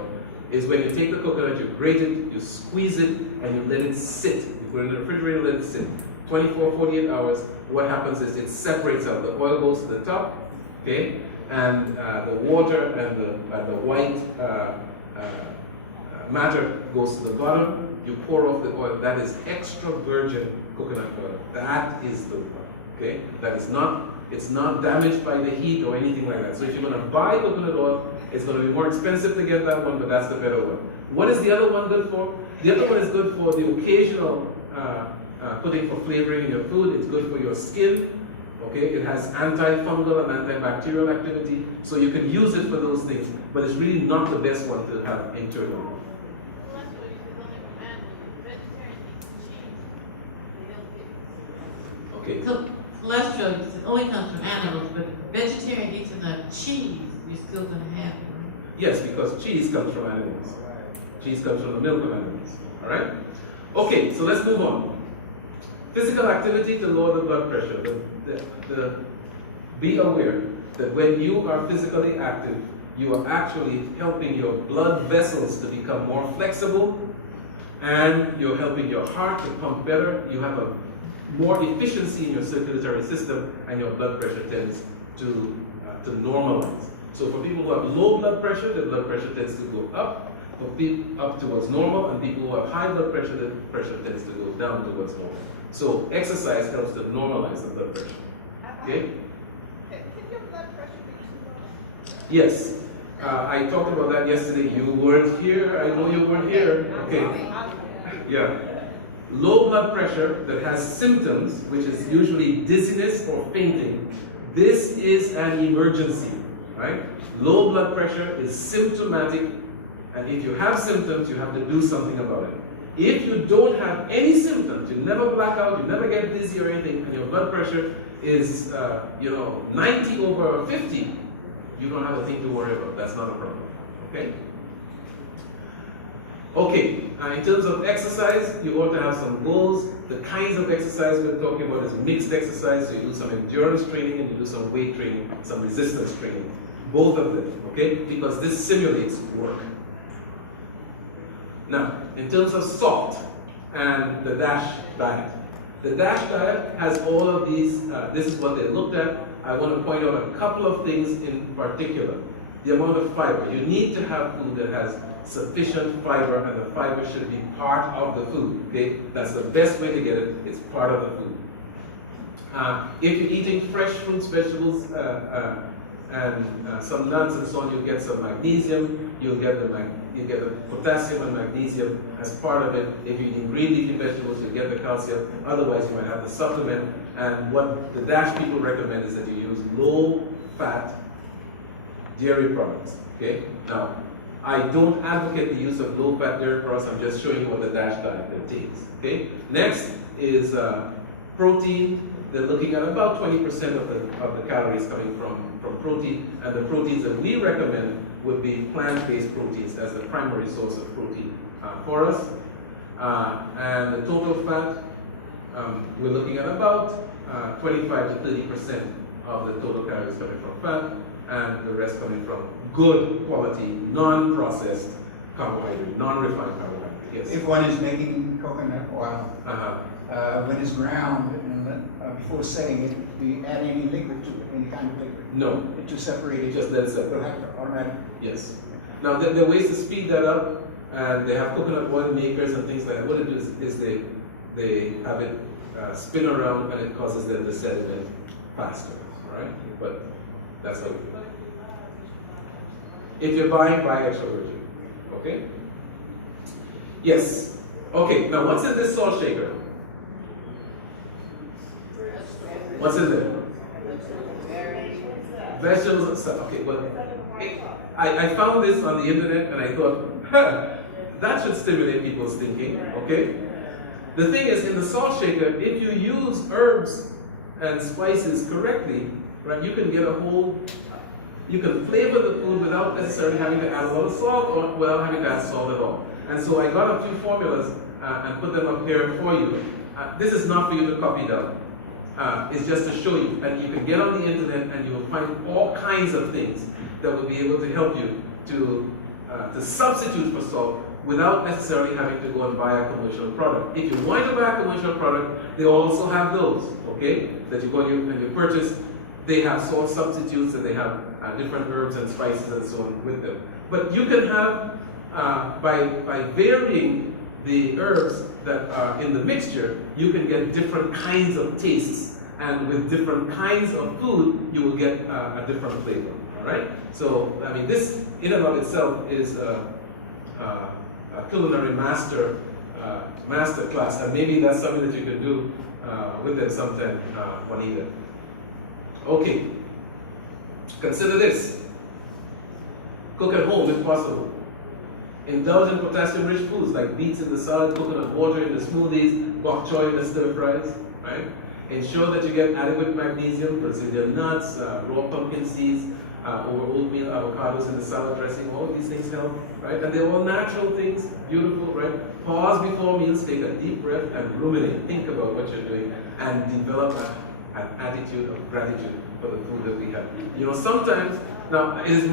is when you take the coconut, you grate it, you squeeze it, and you let it sit. You put it in the refrigerator, let it sit. 24, 48 hours, what happens is it separates out. The oil goes to the top, okay? And the water and the white matter goes to the bottom. You pour off the oil. That is extra virgin coconut oil. That is the one, okay? That is not, it's not damaged by the heat or anything like that. So if you're going to buy coconut oil, it's going to be more expensive to get that one, but that's the better one. What is the other one good for? The other one is good for the occasional putting for flavoring in your food. It's good for your skin. Okay, it has antifungal and antibacterial activity, so you can use it for those things, but it's really not the best one to have internally. Okay. So cholesterol only comes from animals, but vegetarian eats enough cheese, you're still going to have it, right? Yes, because cheese comes from animals. Cheese comes from the milk of animals. All right? Okay, so let's move on. Physical activity to lower the blood pressure. Be aware that when you are physically active, you are actually helping your blood vessels to become more flexible, and you're helping your heart to pump better. You have a more efficiency in your circulatory system, and your blood pressure tends to normalize. So for people who have low blood pressure, the blood pressure tends to go up, up towards normal, and people who have high blood pressure, the pressure tends to go down towards normal. So exercise helps to normalize the blood pressure. Okay? Can your blood pressure be too low? Yes. I talked about that yesterday. You weren't here. I know you weren't here. Okay. Yeah. Low blood pressure that has symptoms, which is usually dizziness or fainting, this is an emergency, right? Low blood pressure is symptomatic, and if you have symptoms, you have to do something about it. If you don't have any symptoms, you never black out, you never get dizzy or anything, and your blood pressure is 90 over 50, you don't have a thing to worry about. That's not a problem. Okay? Okay, in terms of exercise, you ought to have some goals. The kinds of exercise we're talking about is mixed exercise. So you do some endurance training and you do some weight training, some resistance training. Both of them, okay? Because this simulates work. Now, in terms of SALT and the DASH diet. The DASH diet has all of these, this is what they looked at. I want to point out a couple of things in particular. The amount of fiber. You need to have food that has sufficient fiber, and the fiber should be part of the food, okay? That's the best way to get it. It's part of the food. If you're eating fresh fruits, vegetables, and some nuts and so on, you'll get some magnesium, you'll get the potassium and magnesium as part of it. If you're eating green leafy vegetables, you'll get the calcium. Otherwise, you might have the supplement. And what the DASH people recommend is that you use low-fat dairy products, okay? Now, I don't advocate the use of low-fat dairy products. I'm just showing you what the DASH diet contains, okay? Next is protein. They're looking at about 20% of the calories coming from protein, and the proteins that we recommend would be plant-based proteins as the primary source of protein for us. And the total fat, we're looking at about 25 to 30% of the total calories coming from fat, and the rest coming from good quality, non-processed carbohydrate, non-refined carbohydrate. Yes. If one is making coconut oil, when it's ground and before setting it, do you add any liquid to it, any kind of liquid? No. To separate it? Just let it separate. It'll have to automatically? Yes. Now, there are ways to speed that up, and they have coconut oil makers and things like that. What it is they have it spin around, and it causes them to set it in faster, all right? But that's how we do it. If you're buying, buy extra virgin, okay? Yes. Okay, now what's in this salt shaker? What's in there? Vegetables and stuff. Okay, well, I found this on the internet and I thought, that should stimulate people's thinking, okay? The thing is, in the salt shaker, if you use herbs and spices correctly, right, you can get a whole You can flavor the food without necessarily having to add a lot of salt or without having to add salt at all. And so I got a few formulas and put them up here for you. This is not for you to copy down. It's just to show you. And you can get on the internet and you will find all kinds of things that will be able to help you to substitute for salt without necessarily having to go and buy a commercial product. If you want to buy a commercial product, they also have those, okay? That you go and you purchase. They have salt substitutes and they have different herbs and spices and so on with them. But you can have, by varying the herbs that are in the mixture, you can get different kinds of tastes. And with different kinds of food, you will get a different flavor, all right? So, I mean, this in and of itself is a culinary master class, and maybe that's something that you could do with them sometime, Juanita. Okay, consider this. Cook at home if possible. Indulge in potassium-rich foods like beets in the salad, coconut water in the smoothies, bok choy in the stir fries, right? Ensure that you get adequate magnesium, Brazilian nuts, raw pumpkin seeds, over oatmeal, avocados in the salad dressing. All of these things help, right? And they're all natural things, beautiful, right? Pause before meals, take a deep breath, and ruminate. Think about what you're doing, and develop an attitude of gratitude for the food that we have. You know, sometimes now it is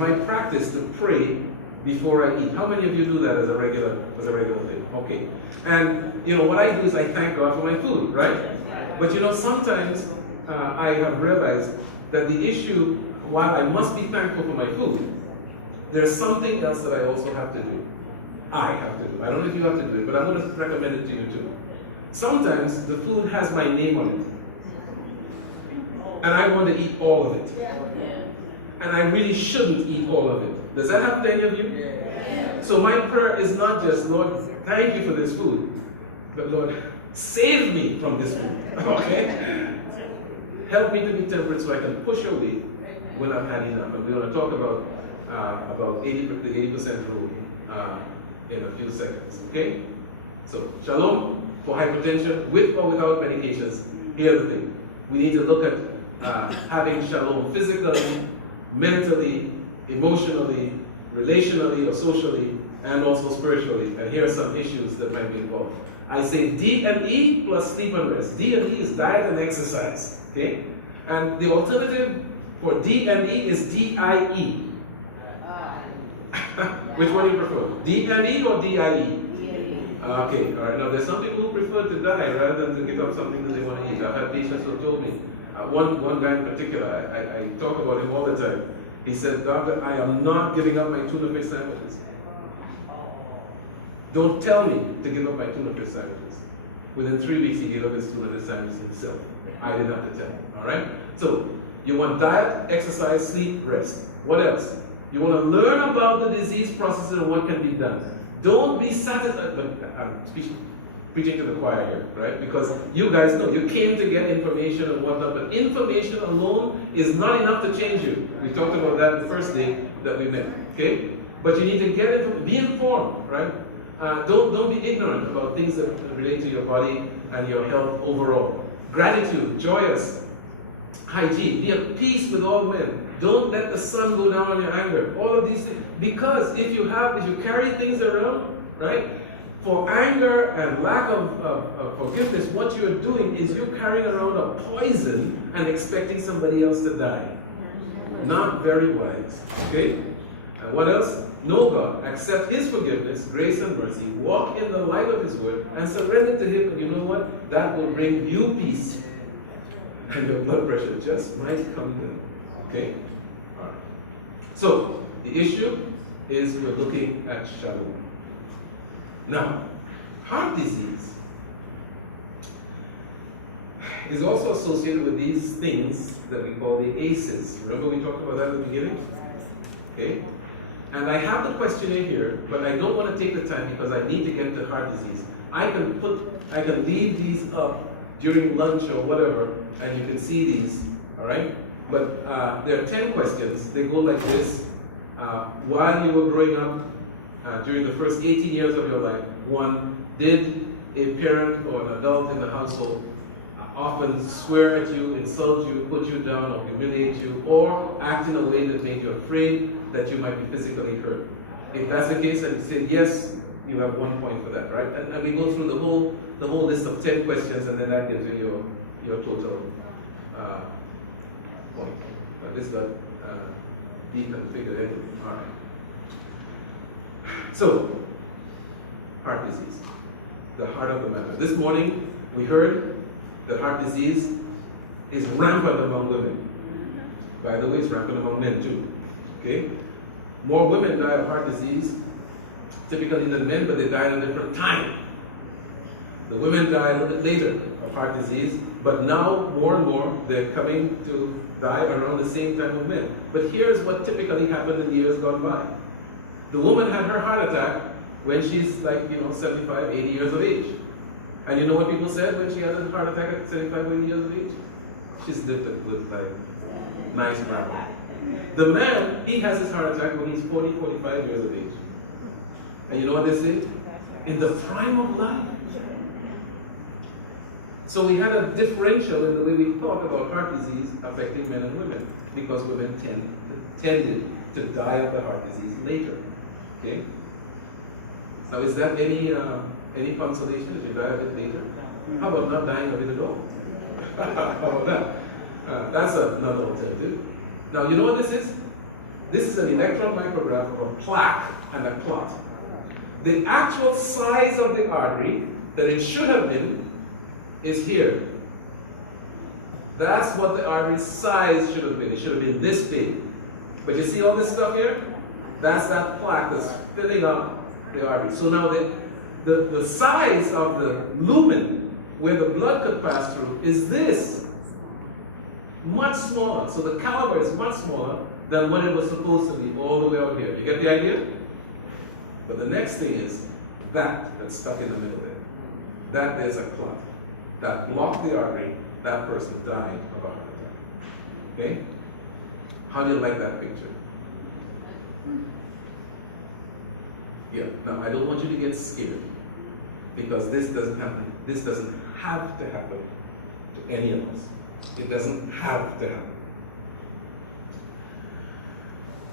my practice to pray before I eat. How many of you do that as a regular thing? Okay. And you know what I do is I thank God for my food, right? But you know, sometimes I have realized that the issue, while I must be thankful for my food, there's something else that I also have to do. I have to do. I don't know if you have to do it, but I'm going to recommend it to you too. Sometimes the food has my name on it, and I want to eat all of it. And I really shouldn't eat all of it. Does that happen to any of you? So my prayer is not just, Lord, thank you for this food, but Lord, save me from this food. Okay? Help me to be temperate so I can push away when I've had enough. And we're going to talk about the 80% rule in a few seconds. Okay? So shalom for hypertension with or without medications. Here's the thing. We need to look at having shalom physically, mentally, emotionally, relationally or socially, and also spiritually. And here are some issues that might be involved. I say D&E plus sleep and rest. D&E is diet and exercise. Okay? And the alternative for D&E is DIE. Which one do you prefer? D&E or DIE? Okay, all right. Now there's some people who prefer to die rather than to give up something that they want to eat. I've had patients who told me. One guy in particular, I talk about him all the time. He said, "Doctor, I am not giving up my tuna fish sandwiches. Don't tell me to give up my tuna fish sandwiches." Within 3 weeks, he gave up his tuna fish sandwiches himself. I didn't have to tell him, all right? So, you want diet, exercise, sleep, rest. What else? You want to learn about the disease process and what can be done. Don't be satisfied. I'm preaching to the choir here, right? Because you guys know, you came to get information and whatnot, but information alone is not enough to change you. We talked about that the first day that we met, okay? But you need to get it, be informed, right? Don't be ignorant about things that relate to your body and your health overall. Gratitude, joyous, hygiene, be at peace with all men. Don't let the sun go down on your anger. All of these things. Because if you carry things around, right? For anger and lack of forgiveness, what you're doing is you're carrying around a poison and expecting somebody else to die. Not very wise. Okay? And what else? Know God, accept His forgiveness, grace and mercy, walk in the light of His word, and surrender to Him. And you know what? That will bring you peace. And your blood pressure just might come down. Okay? Alright. So, the issue is we're looking at shalom. Now, heart disease is also associated with these things that we call the ACEs. Remember we talked about that at the beginning? Okay? And I have the questionnaire here, but I don't want to take the time because I need to get to heart disease. I can leave these up during lunch or whatever, and you can see these, all right? But there are 10 questions. They go like this. While you were growing up, during the first 18 years of your life, 1, did a parent or an adult in the household often swear at you, insult you, put you down, or humiliate you, or act in a way that made you afraid that you might be physically hurt. If that's the case, and you say yes, you have 1 point for that, right? And we go through the whole list of 10 questions, and then that gives you your total point. But this got deconfigured anyway. All right. So, heart disease, the heart of the matter. This morning we heard that heart disease is rampant among women. By the way, it's rampant among men too. Okay? More women die of heart disease typically than men, but they die at a different time. The women die a little bit later of heart disease, but now more and more they're coming to die around the same time of men. But here's what typically happened in years gone by. The woman had her heart attack when she's like, 75, 80 years of age. And you know what people said when she had a heart attack at 75, 80 years of age? She's different with like nice brown. The man, he has his heart attack when he's 40, 45 years of age. And you know what they say? In the prime of life. So we had a differential in the way we thought about heart disease affecting men and women, because women tended to die of the heart disease later. Okay? Now is that any consolation if you die of it later? How about not dying of it at all? How about that? That's another alternative. Now you know what this is? This is an electron micrograph of a plaque and a clot. The actual size of the artery that it should have been is here. That's what the artery size should have been. It should have been this big. But you see all this stuff here? That's that plaque that's filling up the artery. So now the size of the lumen where the blood could pass through is this. Much smaller. So the caliber is much smaller than what it was supposed to be all the way out here. You get the idea? But the next thing is that's stuck in the middle there. That there's a clot. That blocked the artery. That person died of a heart attack. Okay? How do you like that picture? Yeah. Now I don't want you to get scared, because this doesn't happen. This doesn't have to happen to any of us. It doesn't have to happen.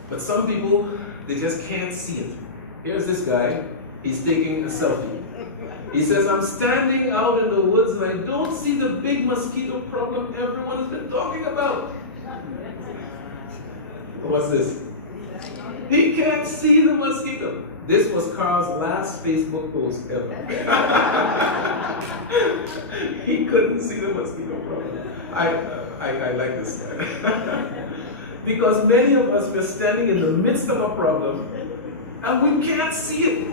But some people, they just can't see it. Here's this guy. He's taking a selfie. He says, I'm standing out in the woods and I don't see the big mosquito problem everyone has been talking about. What's this? He can't see the mosquito. This was Carl's last Facebook post ever. He couldn't see the mosquito problem. I like this guy. Because many of us, we're standing in the midst of a problem and we can't see it,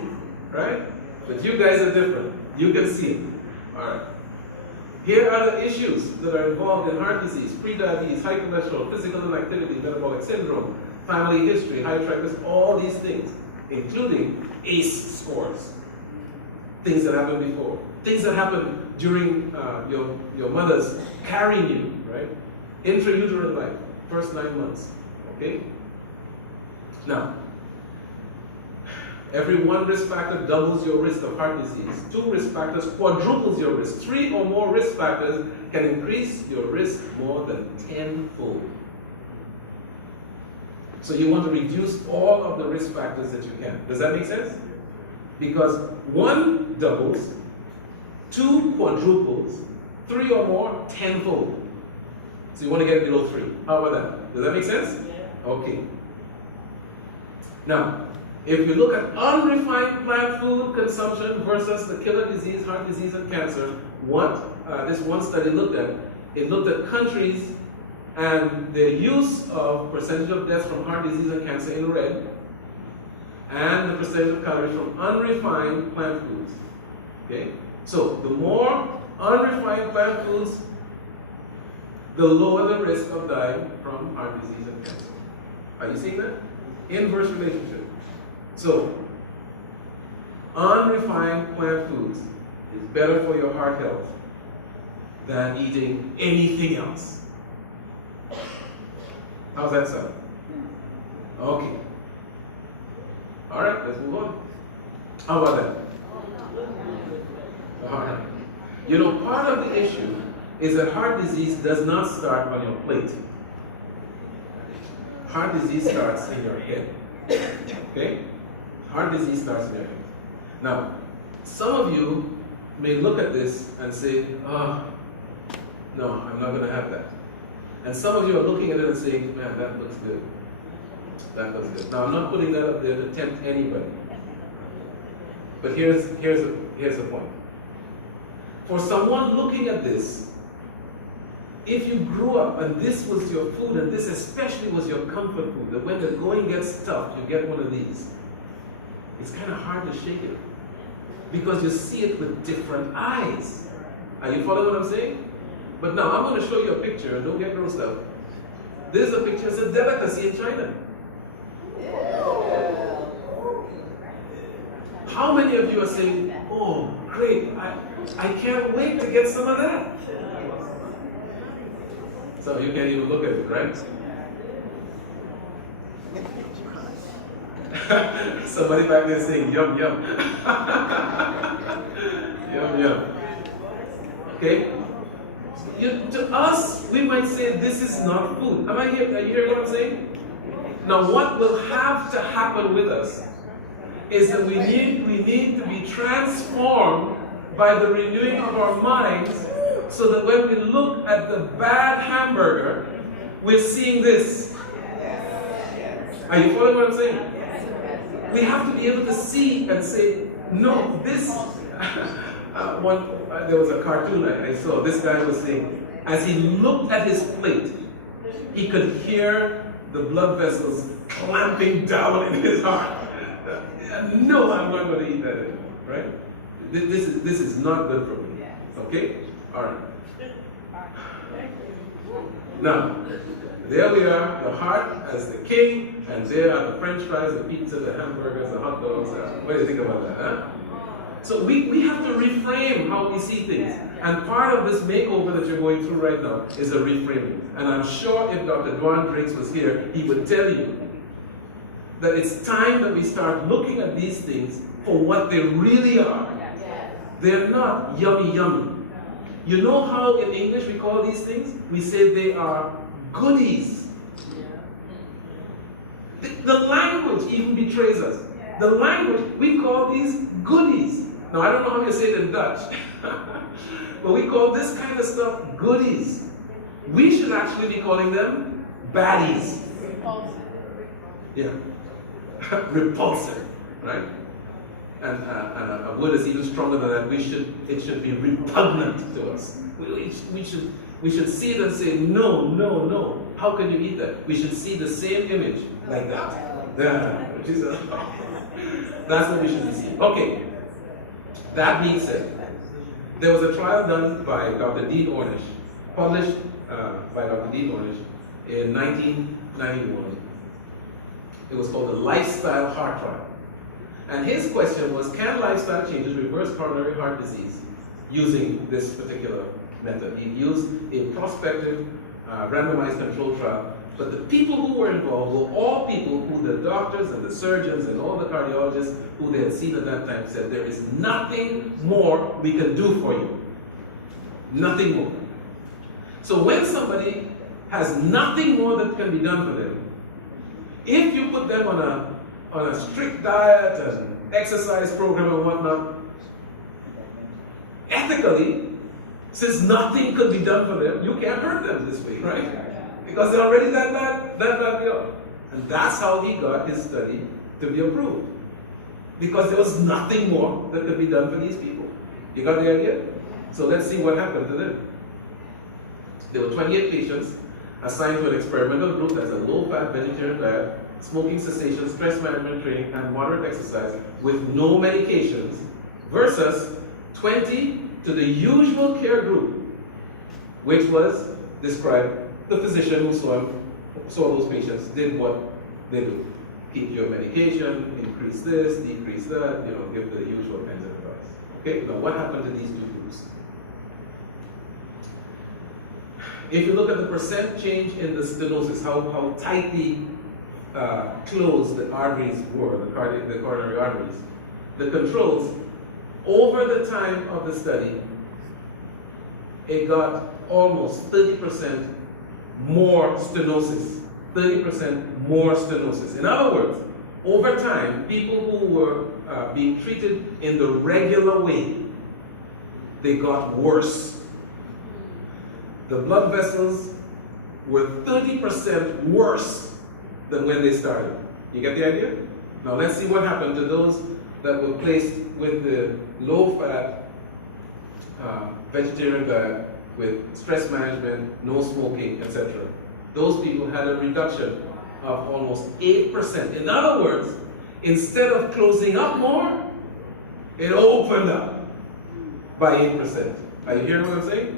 right? But you guys are different. You can see it. All right. Here are the issues that are involved in heart disease: prediabetes, high cholesterol, physical inactivity, metabolic syndrome, family history, high triglycerides, all these things, including ACE scores. Things that happened before. Things that happened during your mother's carrying you, right? Intrauterine life, first 9 months. Okay? Now, every one risk factor doubles your risk of heart disease. 2 risk factors quadruples your risk. 3 or more risk factors can increase your risk more than 10-fold. So you want to reduce all of the risk factors that you can. Does that make sense? Because 1 doubles, 2 quadruples, 3 or more 10-fold. So you want to get below 3. How about that? Does that make sense? Yeah. Okay. Now, if we look at unrefined plant food consumption versus the killer disease, heart disease, and cancer, what this one study looked at, it looked at countries and their use of percentage of deaths from heart disease and cancer in red, and the percentage of calories from unrefined plant foods. Okay? So the more unrefined plant foods, the lower the risk of dying from heart disease and cancer. Are you seeing that? Inverse relationship. So, unrefined plant foods is better for your heart health than eating anything else. How's that sound? Okay. All right, let's move on. How about that? All right. You know, part of the issue is that heart disease does not start on your plate. Heart disease starts in your head. Okay? Heart disease starts in your head. Now, some of you may look at this and say, oh, no, I'm not going to have that. And some of you are looking at it and saying, man, that looks good. That looks good. Now, I'm not putting that up there to tempt anybody. But here's the point. For someone looking at this, if you grew up and this was your food, and this especially was your comfort food, that when the going gets tough, you get one of these, it's kind of hard to shake it. Because you see it with different eyes. Are you following what I'm saying? But now, I'm going to show you a picture, and don't get grossed out. This is a picture, it's a delicacy in China. How many of you are saying, oh, great, I can't wait to get some of that? So you can't even look at it, right? Somebody back there saying, yum, yum. Yum, yum. Okay? To us, we might say this is not food. Are you hearing what I'm saying? Now what will have to happen with us is that we need to be transformed by the renewing of our minds, so that when we look at the bad hamburger, we're seeing this. Are you following what I'm saying? We have to be able to see and say, no, this. There was a cartoon I saw. This guy was saying, as he looked at his plate, he could hear the blood vessels clamping down in his heart. No, I'm not going to eat that anymore, right? This is not good for me. Okay? All right. Now, there we are, the heart as the king, and there are the French fries, the pizza, the hamburgers, the hot dogs. What do you think about that, huh? So we have to reframe how we see things. And part of this makeover that you're going through right now is a reframing. And I'm sure if Dr. Dwan Drakes was here, he would tell you that it's time that we start looking at these things for what they really are. They're not yummy yummy. You know how in English we call these things? We say they are goodies. The language even betrays us. The language, we call these goodies. Now I don't know how you say it in Dutch, but we call this kind of stuff goodies. We should actually be calling them baddies. Yeah. Repulsive, right? And a word is even stronger than that. It should be repugnant to us. We should see it and say, no, no, no. How can you eat that? We should see the same image like that. Yeah. That's what we should be seeing. Okay. That being said, there was a trial done by Dr. Dean Ornish, published by Dr. Dean Ornish in 1991. It was called the Lifestyle Heart Trial. And his question was, can lifestyle changes reverse coronary heart disease using this particular method? He used a prospective randomized control trial, but the people who were involved were all people who the doctors and the surgeons and all the cardiologists who they had seen at that time said, there is nothing more we can do for you. Nothing more. So when somebody has nothing more that can be done for them, if you put them on a strict diet and exercise program and whatnot, ethically, since nothing could be done for them, you can't hurt them this way, right? Because they're already that bad. And that's how he got his study to be approved. Because there was nothing more that could be done for these people. You got the idea? So let's see what happened to them. There were 28 patients assigned to an experimental group as a low-fat vegetarian diet, smoking cessation, stress management training, and moderate exercise with no medications, versus 20 to the usual care group, which was described. The physician who saw those patients did what they do. Keep your medication, increase this, decrease that, give the usual kinds of advice. Okay, now what happened to these two groups? If you look at the percent change in the stenosis, how tightly closed the arteries were, the coronary arteries, the controls, over the time of the study, it got almost 30% more stenosis. 30% more stenosis. In other words, over time, people who were being treated in the regular way, they got worse. The blood vessels were 30% worse than when they started. You get the idea? Now let's see what happened to those that were placed with the low-fat vegetarian diet with stress management, no smoking, etc. Those people had a reduction of almost 8%. In other words, instead of closing up more, it opened up by 8%. Are you hearing what I'm saying?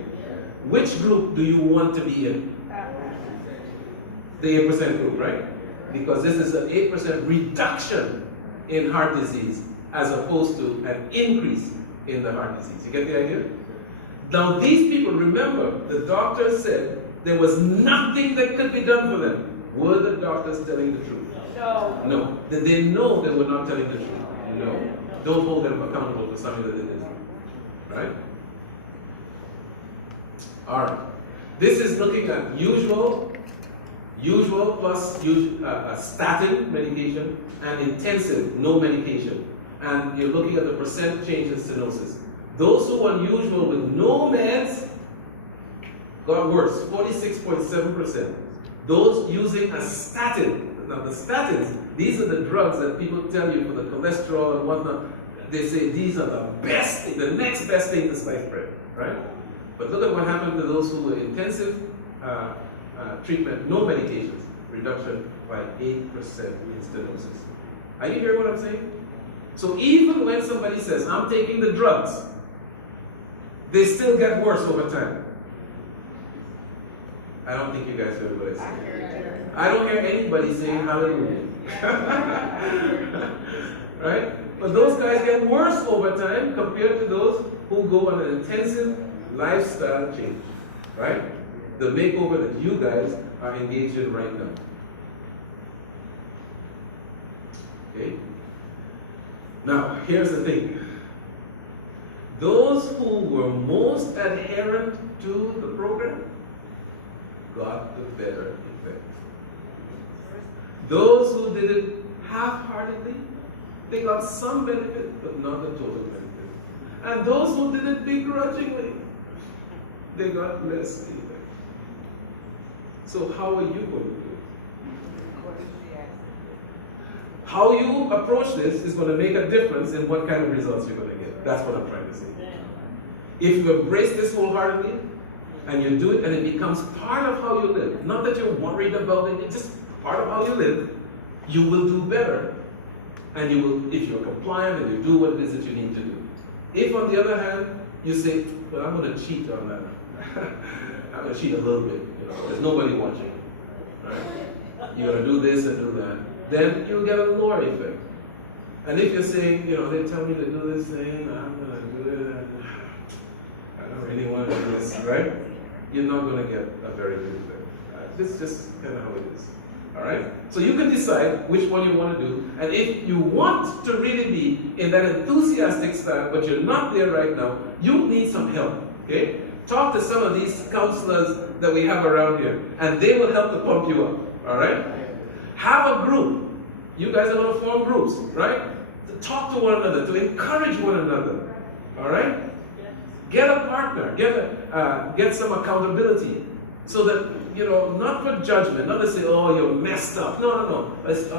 Which group do you want to be in? The 8% group, right? Because this is an 8% reduction in heart disease as opposed to an increase in the heart disease. You get the idea? Now these people, remember, the doctor said there was nothing that could be done for them. Were the doctors telling the truth? No. No. Did they know they were not telling the truth? No. Don't hold them accountable for something that they didn't. Right? Alright. This is looking at usual plus statin medication and intensive, no medication. And you're looking at the percent change in stenosis. Those who were unusual with no meds got worse, 46.7%. Those using a statin, now the statins, these are the drugs that people tell you for the cholesterol and whatnot. They say these are the best thing, the next best thing to sliced bread, right? But look at what happened to those who were intensive treatment, no medications, reduction by 8% in stenosis. Are you hearing what I'm saying? So even when somebody says, I'm taking the drugs, they still get worse over time. I don't think you guys heard what I said. I don't hear anybody saying hallelujah. Right? But those guys get worse over time compared to those who go on an intensive lifestyle change. Right? The makeover that you guys are engaged in right now. Okay? Now, here's the thing. Those who were most adherent to the program got the better effect. Those who did it half-heartedly, they got some benefit, but not the total benefit. And those who did it begrudgingly, they got less effect. So how are you going to do it? How you approach this is going to make a difference in what kind of results you're going to get. That's what I'm trying to say. If you embrace this wholeheartedly, and you do it, and it becomes part of how you live, not that you're worried about it, it's just part of how you live, you will do better. And you will, if you're compliant and you do what it is that you need to do. If, on the other hand, you say, well, I'm going to cheat on that. I'm going to cheat a little bit. You know, there's nobody watching. Right? You're going to do this and do that. Then you'll get a lower effect. And if you're saying, you know, they tell me to do this thing, I'm going to do it, and I don't really want to do this, right? You're not going to get a very good effect. This is just kind of how it is. All right? So you can decide which one you want to do. And if you want to really be in that enthusiastic style, but you're not there right now, you need some help. Okay? Talk to some of these counselors that we have around here, and they will help to pump you up. All right? Have a group. You guys are going to form groups, right? To talk to one another, to encourage one another. All right? Get a partner. Get some accountability. So that, you know, not for judgment, not to say, oh, you're messed up. No. It's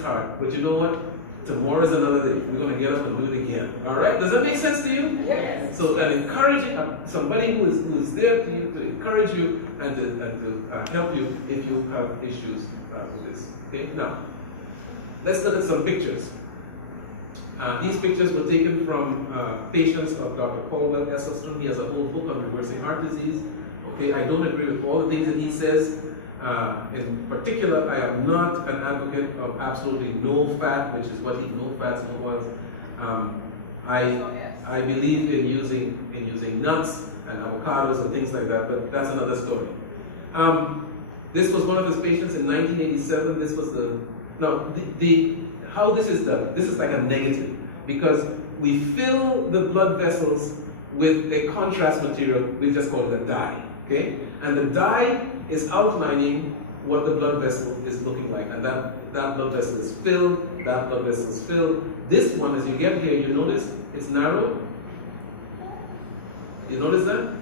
hard. But you know what? Tomorrow is another day. We're going to get up and do it again. All right? Does that make sense to you? Yes. So encouraging somebody who is there to you, to encourage you and to help you if you have issues with this. Okay? Now, let's look at some pictures. These pictures were taken from patients of Dr. Caldwell Esselstyn. He has a whole book on reversing heart disease. Okay, I don't agree with all the things that he says. In particular, I am not an advocate of absolutely no fat, which is what he no fats, no oils. I believe in using nuts and avocados and things like that, but that's another story. This was one of his patients in 1987. This was how this is done. This is like a negative because we fill the blood vessels with a contrast material, we just call it a dye, okay? And the dye is outlining what the blood vessel is looking like, and that blood vessel is filled, that blood vessel is filled. This one, as you get here, you notice it's narrow. You notice that?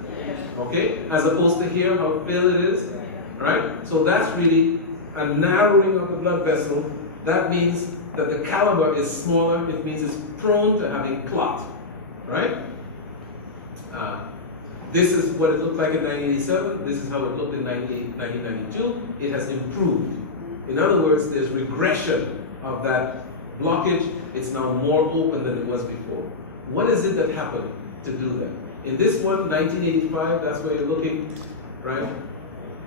Okay? As opposed to here, how filled it is, right? So that's really a narrowing of the blood vessel. That means that the caliber is smaller. It means it's prone to having clot, right? This is what it looked like in 1987. This is how it looked in 1992. It has improved. In other words, there's regression of that blockage. It's now more open than it was before. What is it that happened to do that? In this one, 1985, that's where you're looking, right?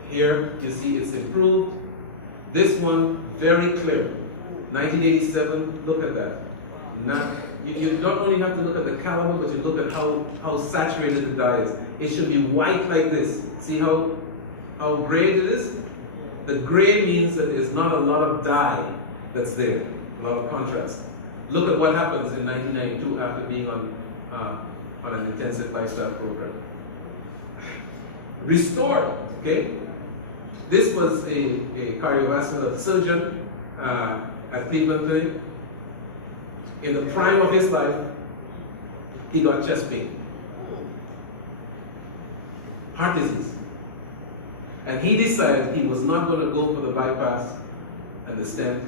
Here, you see it's improved. This one, very clear. 1987, look at that. You not only have to look at the caliber, but you look at how saturated the dye is. It should be white like this. See how gray it is? The gray means that there's not a lot of dye that's there, a lot of contrast. Look at what happens in 1992 after being on an intensive lifestyle program. Restored, okay? This was a cardiovascular surgeon at Cleveland Clinic. In the prime of his life, he got chest pain, heart disease. And he decided he was not going to go for the bypass and the stent.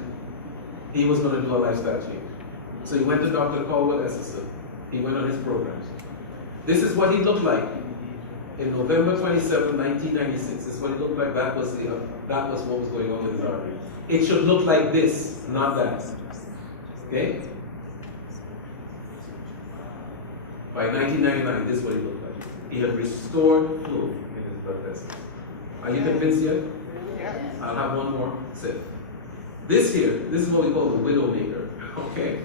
He was going to do a lifestyle change. So he went to Dr. Caldwell Esselstyn. He went on his programs. This is what he looked like in November 27, 1996. This is what he looked like. That was what was going on with his artery. It should look like this, not that. Okay? By 1999, this is what he looked like. He had restored flow in his blood vessels. Are you convinced yet? Yes. I'll have one more sip. This here, this is what we call the widowmaker. Okay?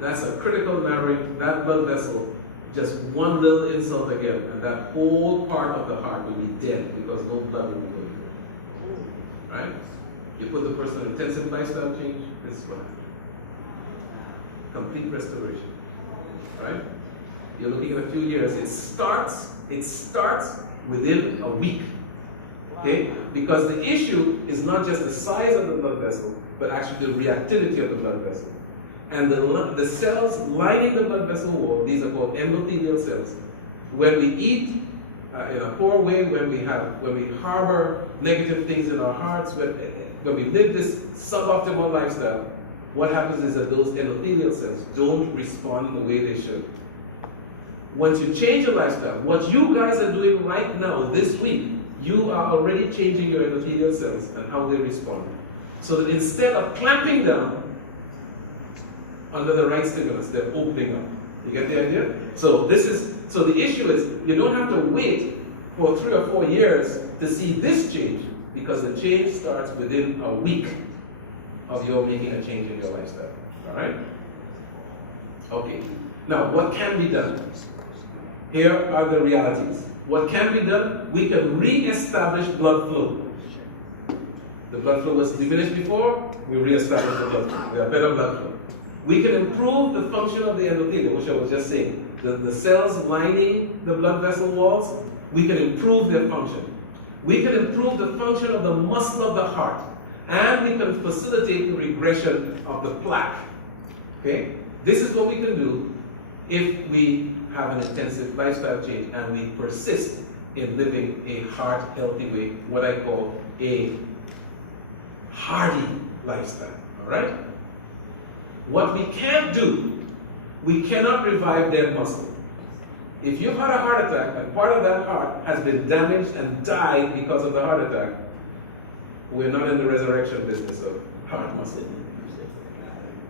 That's a critical narrowing. That blood vessel, just one little insult again, and that whole part of the heart will be dead because no blood will be going through. Right? You put the person on intensive lifestyle change, this is what happens. Complete restoration. Right? You're looking at a few years. It starts within a week. Okay? Because the issue is not just the size of the blood vessel, but actually the reactivity of the blood vessel. And the cells lining the blood vessel wall, these are called endothelial cells. When we eat in a poor way, when we harbor negative things in our hearts, when we live this suboptimal lifestyle, what happens is that those endothelial cells don't respond in the way they should. Once you change your lifestyle, what you guys are doing right now, this week, you are already changing your endothelial cells and how they respond. So that instead of clamping down under the right stimulus, they're opening up. You get the idea? So the issue is, you don't have to wait for 3 or 4 years to see this change, because the change starts within a week of your making a change in your lifestyle. All right? Okay. Now, what can be done? Here are the realities. What can be done? We can re-establish blood flow. The blood flow was diminished before, we re-establish the blood flow. We have better blood flow. We can improve the function of the endothelium, which I was just saying. The cells lining the blood vessel walls, we can improve their function. We can improve the function of the muscle of the heart. And we can facilitate the regression of the plaque. Okay? This is what we can do if we have an intensive lifestyle change and we persist in living a heart-healthy way, what I call a hardy lifestyle. All right? What we can't do, we cannot revive dead muscle. If you've had a heart attack and part of that heart has been damaged and died because of the heart attack, we're not in the resurrection business of heart muscle.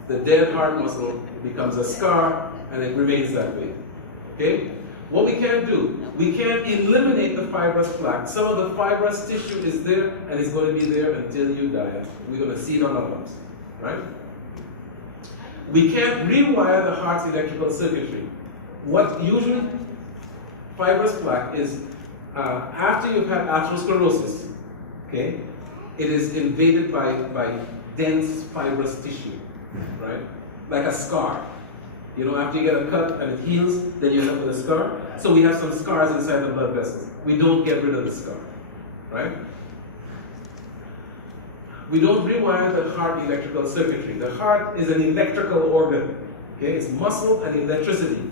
The dead heart muscle becomes a scar and it remains that way. Okay? What we can't do, we can't eliminate the fibrous plaque. Some of the fibrous tissue is there and it's going to be there until you die. We're going to see it on our lungs. Right? We can't rewire the heart's electrical circuitry. What usually fibrous plaque is, after you've had atherosclerosis, okay, it is invaded by dense fibrous tissue, right? Like a scar. You know, after you get a cut and it heals, then you end up with a scar. So we have some scars inside the blood vessels. We don't get rid of the scar, right? We don't rewire the heart electrical circuitry. The heart is an electrical organ. Okay, it's muscle and electricity.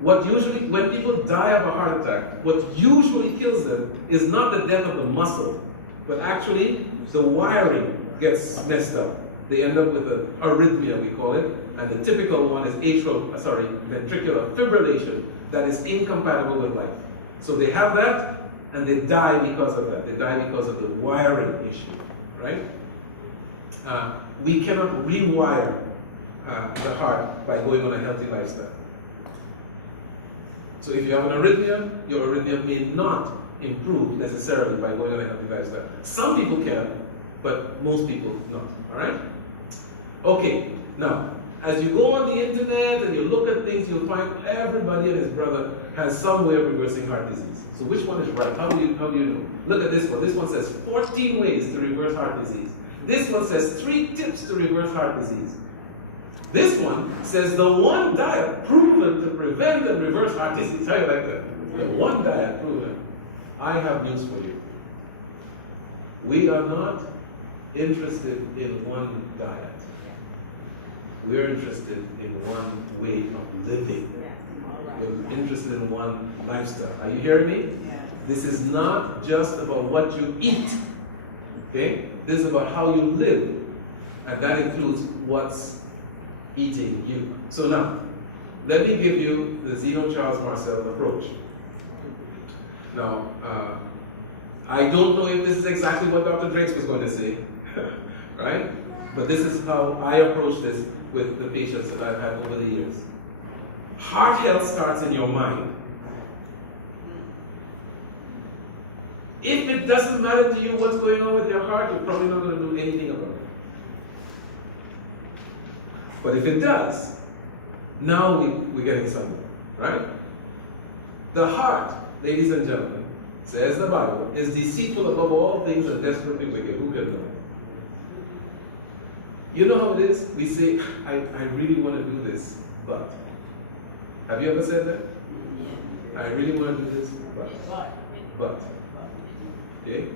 What usually, when people die of a heart attack, what usually kills them is not the death of the muscle, but actually the wiring gets messed up. They end up with an arrhythmia, we call it, and the typical one is ventricular fibrillation that is incompatible with life. So they have that, and they die because of that. They die because of the wiring issue, right? We cannot rewire the heart by going on a healthy lifestyle. So if you have an arrhythmia, your arrhythmia may not improve necessarily by going on a healthy lifestyle. Some people can, but most people not, all right? Okay, now, as you go on the internet and you look at things, you'll find everybody and his brother has some way of reversing heart disease. So which one is right? How do you know? Look at this one. This one says 14 ways to reverse heart disease. This one says 3 tips to reverse heart disease. This one says the one diet proven to prevent and reverse heart disease. How do you like that? The one diet proven. I have news for you. We are not interested in one diet. We're interested in one way of living. We're interested in one lifestyle. Are you hearing me? This is not just about what you eat. Okay? This is about how you live. And that includes what's eating you. So now, let me give you the Zeno Charles Marcel approach. Now, I don't know if this is exactly what Dr. Drakes was going to say, right? But this is how I approach this with the patients that I've had over the years. Heart health starts in your mind. If it doesn't matter to you what's going on with your heart, you're probably not going to do anything about it. But if it does, now we're getting somewhere, right? The heart, ladies and gentlemen, says the Bible, is deceitful above all things and desperately wicked. Who can know? You know how it is? We say, I really want to do this, but. Have you ever said that? I really want to do this, but. Okay?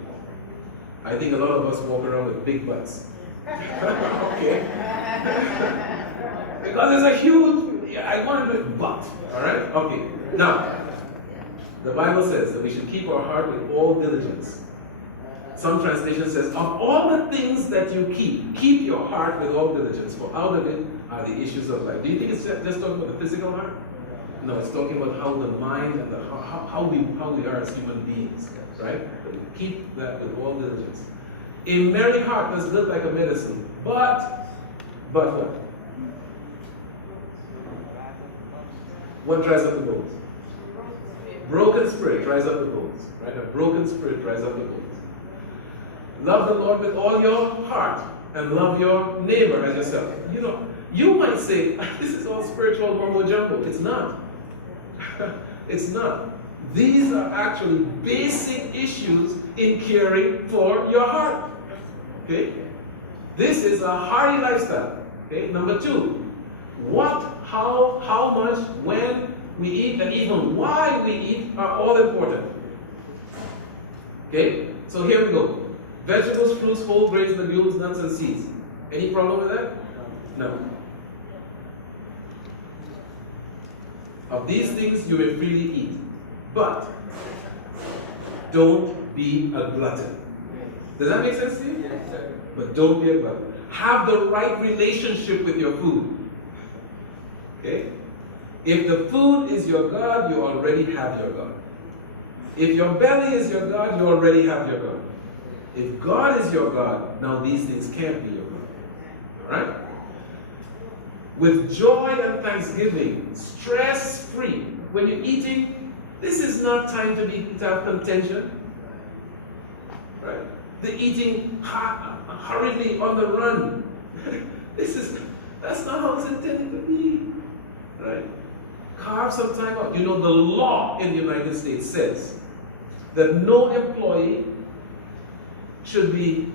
I think a lot of us walk around with big butts. Okay? Because it's a huge, I want to do it, but. Alright? Okay. Now, the Bible says that we should keep our heart with all diligence. Some translation says, of all the things that you keep your heart with all diligence, for out of it are the issues of life. Do you think it's just talking about the physical heart? No, it's talking about how the mind and how we are as human beings, right? But we keep that with all diligence. A merry heart does look like a medicine, but what? What dries up the bones? Broken spirit dries up the bones, right? A broken spirit dries up the bones. Love the Lord with all your heart and love your neighbor as yourself. You know, you might say, this is all spiritual mumbo jumbo. It's not. It's not. These are actually basic issues in caring for your heart. Okay? This is a hearty lifestyle. Okay? Number 2, what, how much, when we eat, and even why we eat are all important. Okay? So here we go. Vegetables, fruits, whole grains, legumes, nuts, and seeds. Any problem with that? No. Of these things you may freely eat, but don't be a glutton. Does that make sense to you? Yes, sir. But don't be a glutton. Have the right relationship with your food. Okay? If the food is your God, you already have your God. If your belly is your God, you already have your God. If God is your God, now these things can't be your God. Alright? With joy and thanksgiving, stress-free. When you're eating, this is not time to have contention. Right? The eating hurriedly on the run. That's not how it's intended to be. Right? Carve some time out. You know, the law in the United States says that no employee should be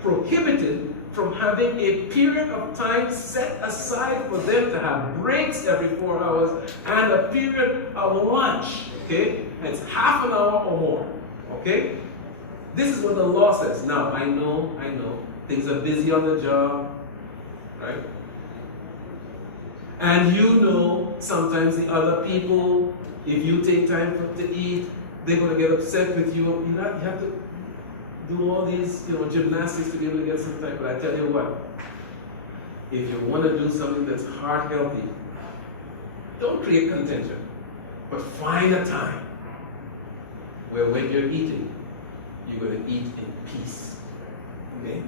prohibited from having a period of time set aside for them to have breaks every 4 hours and a period of lunch, okay? And it's half an hour or more, okay? This is what the law says. Now, I know, things are busy on the job, right? And you know, sometimes the other people, if you take time to eat, they're going to get upset with you. You have to do all these, gymnastics to be able to get some time. But I tell you what, if you want to do something that's heart healthy, don't create contention, but find a time where when you're eating, you're going to eat in peace. Okay?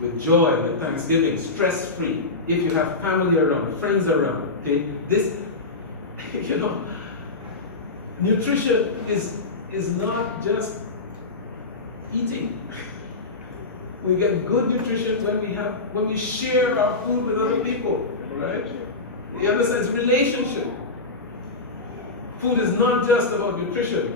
With joy, with thanksgiving, stress-free. If you have family around, friends around, okay? This, nutrition is not just eating. We get good nutrition when we share our food with other people, right? You understand? It's relationship. Food is not just about nutrition.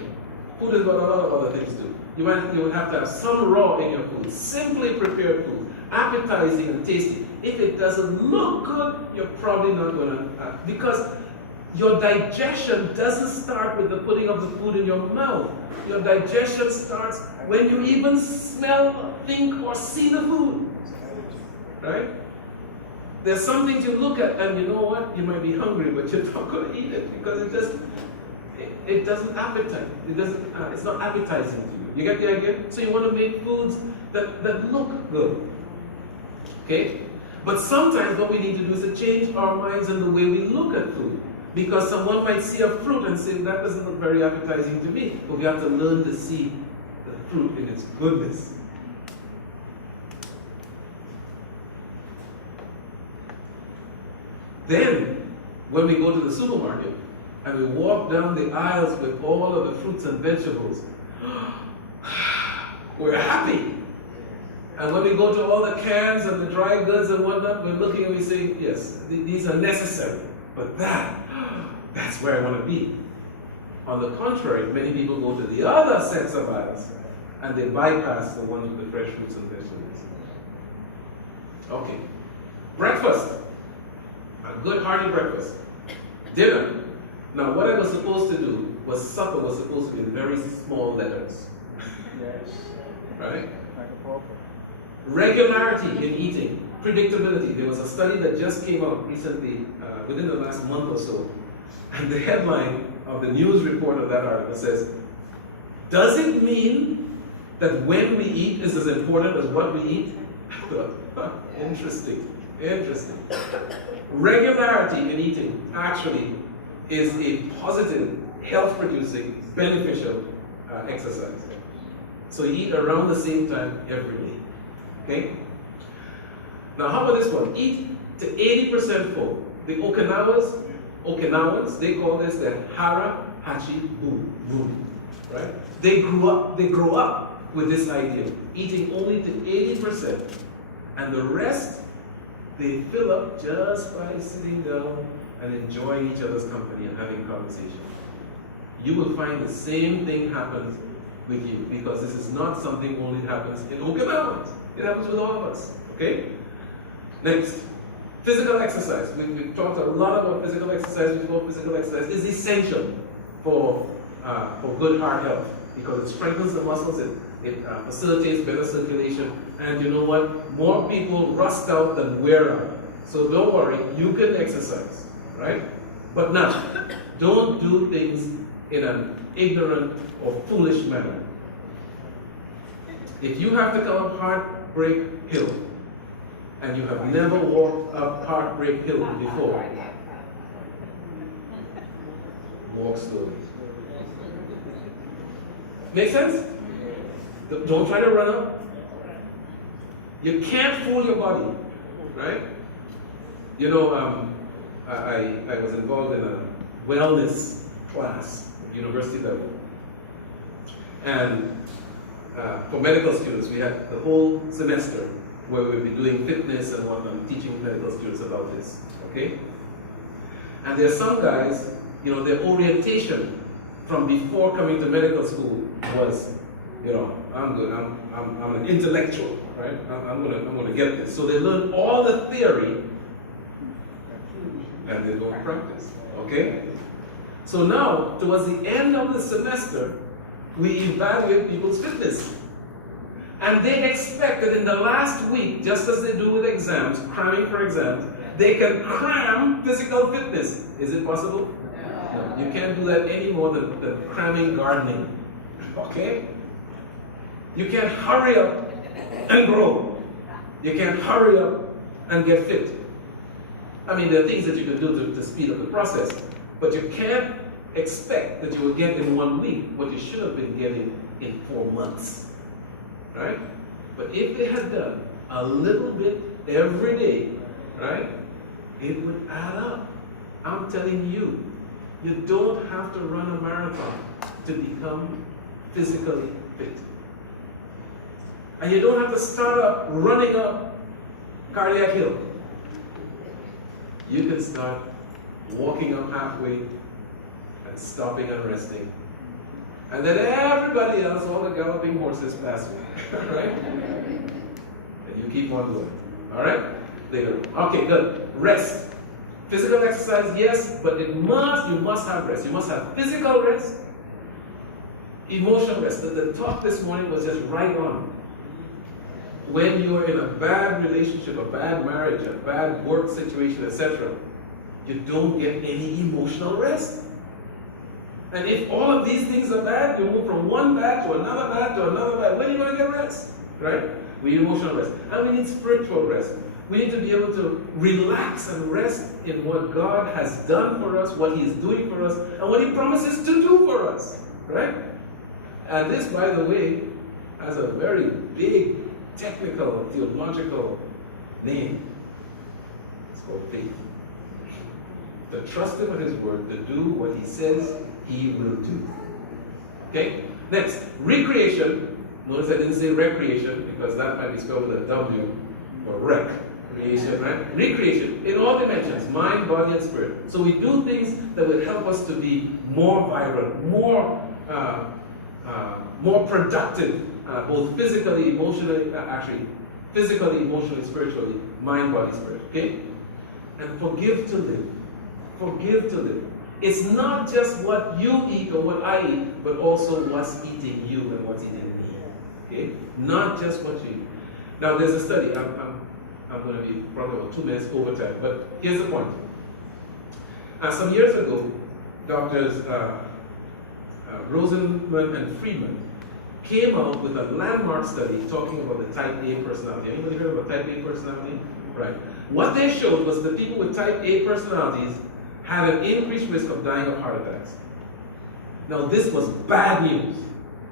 Food is about a lot of other things too. You would have to have some raw in your food, simply prepared food, appetizing and tasty. If it doesn't look good, you're probably not going to, because your digestion doesn't start with the putting of the food in your mouth. Your digestion starts when you even smell, think, or see the food. Right? There's some things you look at and you know what? You might be hungry, but you're not going to eat it because it doesn't appetite. It's not appetizing to you. You get the idea? So you want to make foods that look good. Okay? But sometimes what we need to do is to change our minds and the way we look at food. Because someone might see a fruit and say, that doesn't look very appetizing to me. But we have to learn to see the fruit in its goodness. Then, when we go to the supermarket and we walk down the aisles with all of the fruits and vegetables, we're happy. And when we go to all the cans and the dry goods and whatnot, we're looking and we say, yes, these are necessary. But that's where I want to be. On the contrary, many people go to the other sets of aisles and they bypass the ones with the fresh fruits and vegetables. Okay. Breakfast. A good hearty breakfast. Dinner. Now what I was supposed to do was supper was supposed to be in very small letters. Yes. Right? Like a pauper. Regularity in eating. Predictability. There was a study that just came out recently, within the last month or so, and the headline of the news report of that article says, does it mean that when we eat is as important as what we eat? I thought, interesting. Regularity in eating actually is a positive, health-producing, beneficial exercise. So you eat around the same time every day. Okay? Now how about this one? Eat to 80% full. The Okinawans, they call this the Hara Hachi Bu. Right? They grow up with this idea, eating only to 80%. And the rest, they fill up just by sitting down and enjoying each other's company and having conversation. You will find the same thing happens with you, because this is not something only happens in Okinawans. It happens with all of us. Okay? Next, physical exercise. We've talked a lot about physical exercise. We know physical exercise is essential for good heart health, because it strengthens the muscles, it facilitates better circulation, and you know what? More people rust out than wear out. So don't worry, you can exercise, right? But now, don't do things in an ignorant or foolish manner. If you have to come up Heartbreak Hill, and you have never walked up Heartbreak Hill before, walk slowly. Make sense? Don't try to run up. You can't fool your body, right? You know, I was involved in a wellness class at university level. And for medical students, we had the whole semester where we'll be doing fitness and whatnot, teaching medical students about this, okay? And there are some guys, you know, their orientation from before coming to medical school was you know, I'm good. I'm an intellectual, right? I'm gonna get this. So they learn all the theory, and they don't practice. Okay. So now, towards the end of the semester, we evaluate people's fitness. And they expect that in the last week, just as they do with exams, cramming for exams, they can cram physical fitness. Is it possible? No. You can't do that any more than cramming gardening. Okay? You can't hurry up and grow. You can't hurry up and get fit. I mean, there are things that you can do to speed up the process, but you can't expect that you will get in 1 week what you should have been getting in 4 months. Right? But if they had done a little bit every day, right, it would add up. I'm telling you, you don't have to run a marathon to become physically fit. And you don't have to start up running up Cardiac Hill. You can start walking up halfway and stopping and resting. And then everybody else, all the galloping horses pass me, right? And you keep on going, all right? Later. Okay, good. Rest. Physical exercise, yes, but you must have rest. You must have physical rest, emotional rest. The talk this morning was just right on. When you are in a bad relationship, a bad marriage, a bad work situation, etc., you don't get any emotional rest. And if all of these things are bad, you move from one bad to another bad to another bad. When are you going to get rest? Right? We need emotional rest. And we need spiritual rest. We need to be able to relax and rest in what God has done for us, what He is doing for us, and what He promises to do for us. Right? And this, by the way, has a very big technical, theological name. It's called faith. To trust Him with His word, to do what He says He will do. Okay? Next, recreation. Notice I didn't say recreation because that might be spelled with a W or recreation, right? Recreation in all dimensions, mind, body, and spirit. So we do things that will help us to be more vibrant, more productive, both physically, emotionally, physically, emotionally, spiritually, mind, body, spirit. Okay? And forgive to live. Forgive to live. It's not just what you eat or what I eat, but also what's eating you and what's eating me. Okay? Not just what you eat. Now there's a study. I'm going to be probably about 2 minutes over time, but here's the point. Some years ago, Doctors Rosenman and Friedman came out with a landmark study talking about the type A personality. Anybody heard about type A personality? Right. What they showed was that people with type A personalities had an increased risk of dying of heart attacks. Now this was bad news.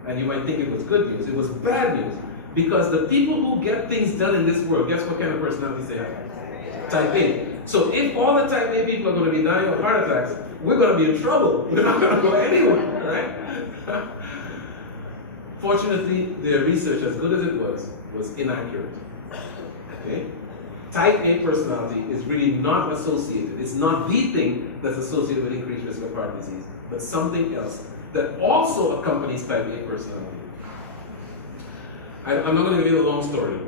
And you might think it was good news. It was bad news. Because the people who get things done in this world, guess what kind of personalities they have? Type A. So if all the type A people are going to be dying of heart attacks, we're going to be in trouble. We're not going to go anywhere, right? Fortunately, their research, as good as it was inaccurate. Okay? Type A personality is really not associated. It's not the thing that's associated with increased risk of heart disease, but something else that also accompanies type A personality. I'm not going to give you a long story,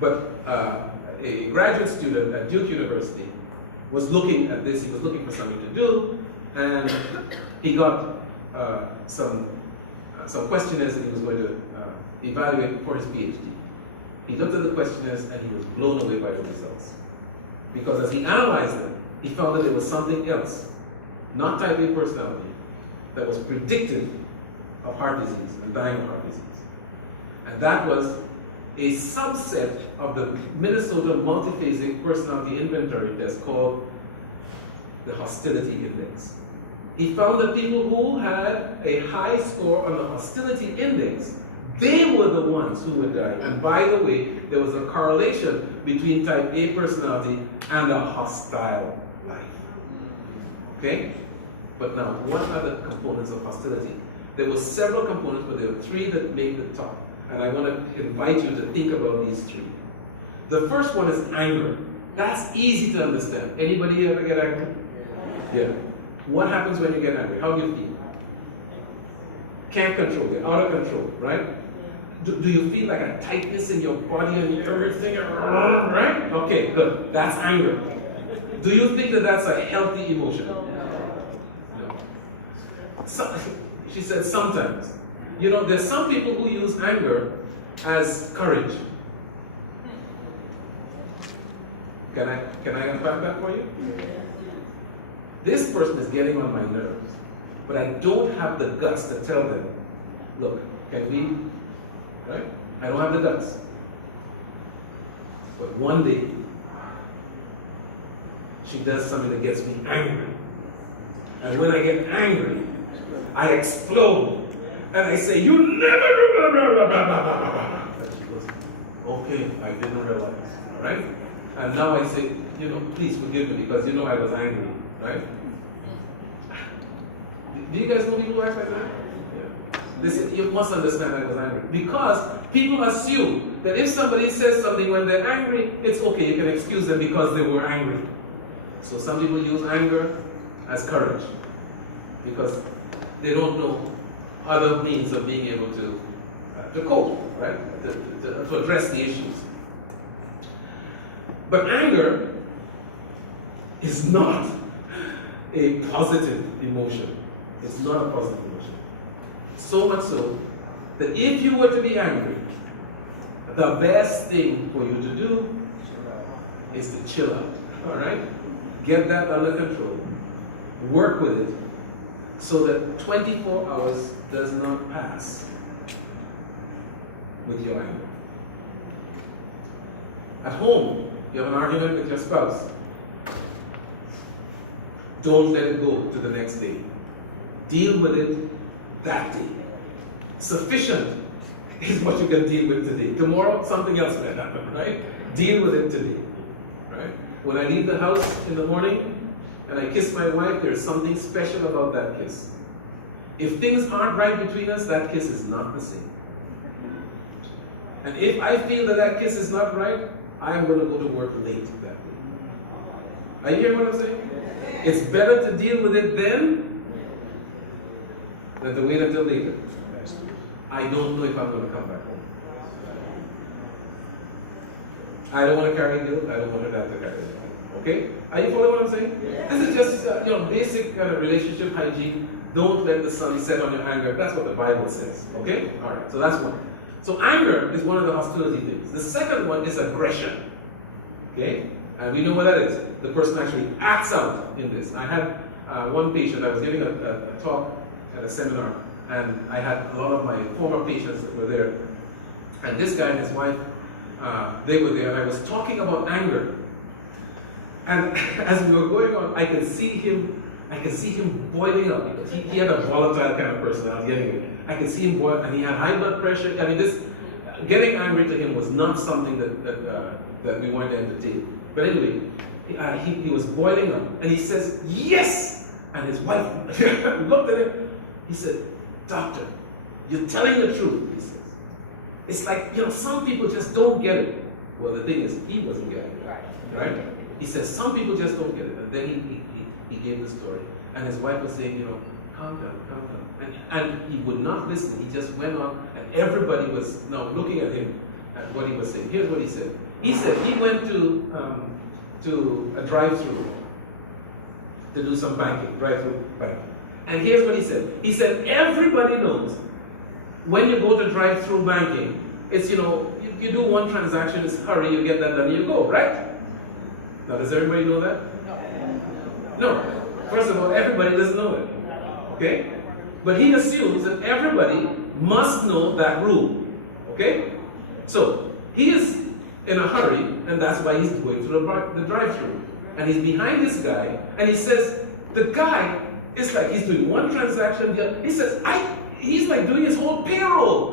but a graduate student at Duke University was looking at this. He was looking for something to do, and he got some questionnaires that he was going to evaluate for his PhD. He looked at the questionnaires and he was blown away by the results. Because as he analyzed them, he found that there was something else, not type A personality, that was predictive of heart disease and dying of heart disease. And that was a subset of the Minnesota multiphasic personality inventory test called the hostility index. He found that people who had a high score on the hostility index, they were the ones who would die. And by the way, there was a correlation between type A personality and a hostile life. Okay? But now, what are the components of hostility? There were several components, but there were 3 that made the top. And I want to invite you to think about these 3. The first one is anger. That's easy to understand. Anybody ever get angry? Yeah. What happens when you get angry? How do you feel? Can't control it, out of control, right? Do you feel like a tightness in your body and everything? Right? Okay, good. That's anger. Do you think that that's a healthy emotion? No. She said sometimes. You know, there's some people who use anger as courage. Can I unpack that for you? This person is getting on my nerves, but I don't have the guts to tell them, look, can we, right? I don't have the guts. But one day, she does something that gets me angry. And when I get angry, I explode. And I say, you never do blah, blah, blah, blah, blah, blah, blah. And she goes, okay, I didn't realize, right? And now I say, you know, please forgive me because you know I was angry, right? Do you guys know people who act like that? Yeah. Listen, you must understand I was angry. Because people assume that if somebody says something when they're angry, it's okay, you can excuse them because they were angry. So some people use anger as courage because they don't know other means of being able to cope, right? To address the issues. But anger is not a positive emotion. It's not a positive emotion. So much so that if you were to be angry, the best thing for you to do is to chill out. All right? Get that under control. Work with it so that 24 hours does not pass with your anger. At home, you have an argument with your spouse. Don't let it go to the next day. Deal with it that day. Sufficient is what you can deal with today. Tomorrow, something else may happen, right? Deal with it today, right? When I leave the house in the morning and I kiss my wife, there's something special about that kiss. If things aren't right between us, that kiss is not the same. And if I feel that that kiss is not right, I'm going to go to work late that day. Are you hearing what I'm saying? It's better to deal with it then than to wait until later. I don't know if I'm going to come back home. I don't want to carry guilt. I don't want her to have to carry it. Okay? Are you following what I'm saying? This is just basic kind of relationship hygiene. Don't let the sun set on your anger. That's what the Bible says. Okay? All right. So that's one. So anger is one of the hostility things. The second one is aggression. Okay? And we know what that is. The person actually acts out in this. I had one patient. I was giving a talk at a seminar, and I had a lot of my former patients that were there. And this guy and his wife, they were there, and I was talking about anger. And as we were going on, I could see him boiling up because he had a volatile kind of personality anyway. I could see him boil, and he had high blood pressure. I mean, this getting angry to him was not something that we wanted to entertain. But anyway, he was boiling up, and he says, "Yes!" And his wife looked at him. He said, "Doctor, you're telling the truth," he says. It's like, some people just don't get it. Well, the thing is, he wasn't getting it. Right? He says, some people just don't get it. And then he gave the story. And his wife was saying, calm down, calm down. And he would not listen. He just went on, and everybody was now looking at him at what he was saying. Here's what he said. He said he went to a drive-through to do some banking, drive-through banking. And here's what he said. He said, everybody knows when you go to drive-through banking, it's, you do one transaction, it's hurry, you get that done, you go, right? Now, does everybody know that? No. First of all, everybody doesn't know it. Okay? But he assumes that everybody must know that rule. Okay? So, he is in a hurry, and that's why he's going through the drive-through. And he's behind this guy, and he says, the guy is like, he's doing one transaction, he says, he's like doing his whole payroll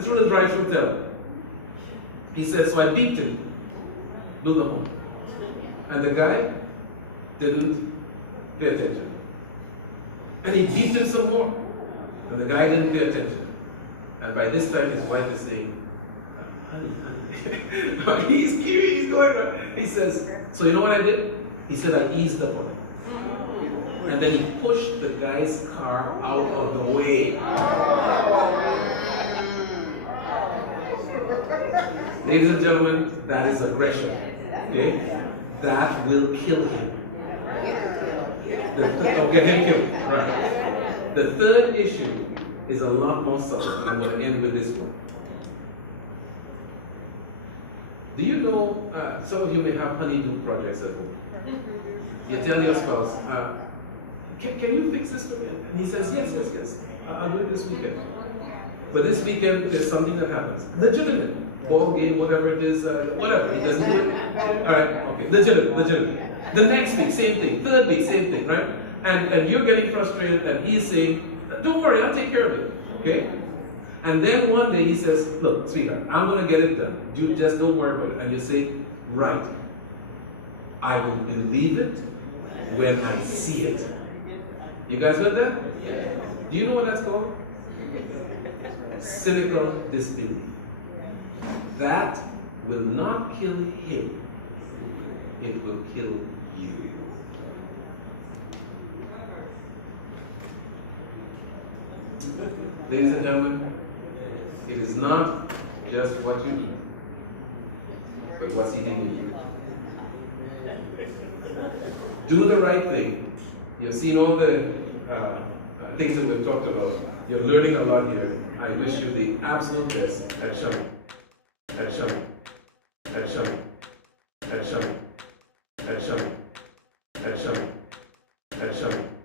through the drive-through teller. He says, so I beeped him. Do the home. And the guy didn't pay attention. And he beat him some more. And the guy didn't pay attention. And by this time his wife is saying, honey. he's going on. He says, so you know what I did? He said, I eased up on it. And then he pushed the guy's car out of the way. Ladies and gentlemen, that is aggression. Okay? That will kill him. Get him killed. Right. The third issue is a lot more subtle, and I'm going to end with this one. Do you know, some of you may have honeydew projects at home. You tell your spouse, can you fix this for me? And he says, yes, I'll do it this weekend. But this weekend, there's something that happens. Legitimate. Ball game, whatever it is, whatever. He doesn't do it. All right, okay. Legitimate. The next week, same thing. Third week, same thing, right? And you're getting frustrated, and he's saying, don't worry, I'll take care of it. Okay? And then one day he says, look, sweetheart, I'm going to get it done. You just don't worry about it. And you say, right. I will believe it when I see it. You guys heard that? Do you know what that's called? Cynical disbelief. That will not kill him. It will kill you. Ladies and gentlemen, it is not just what you eat, but what's eating you. Do the right thing. You've seen all the things that we've talked about. You're learning a lot here. I wish you the absolute best at Shum. At Shum. At Shum. At Shum. At Shum. At Shum. At Shum.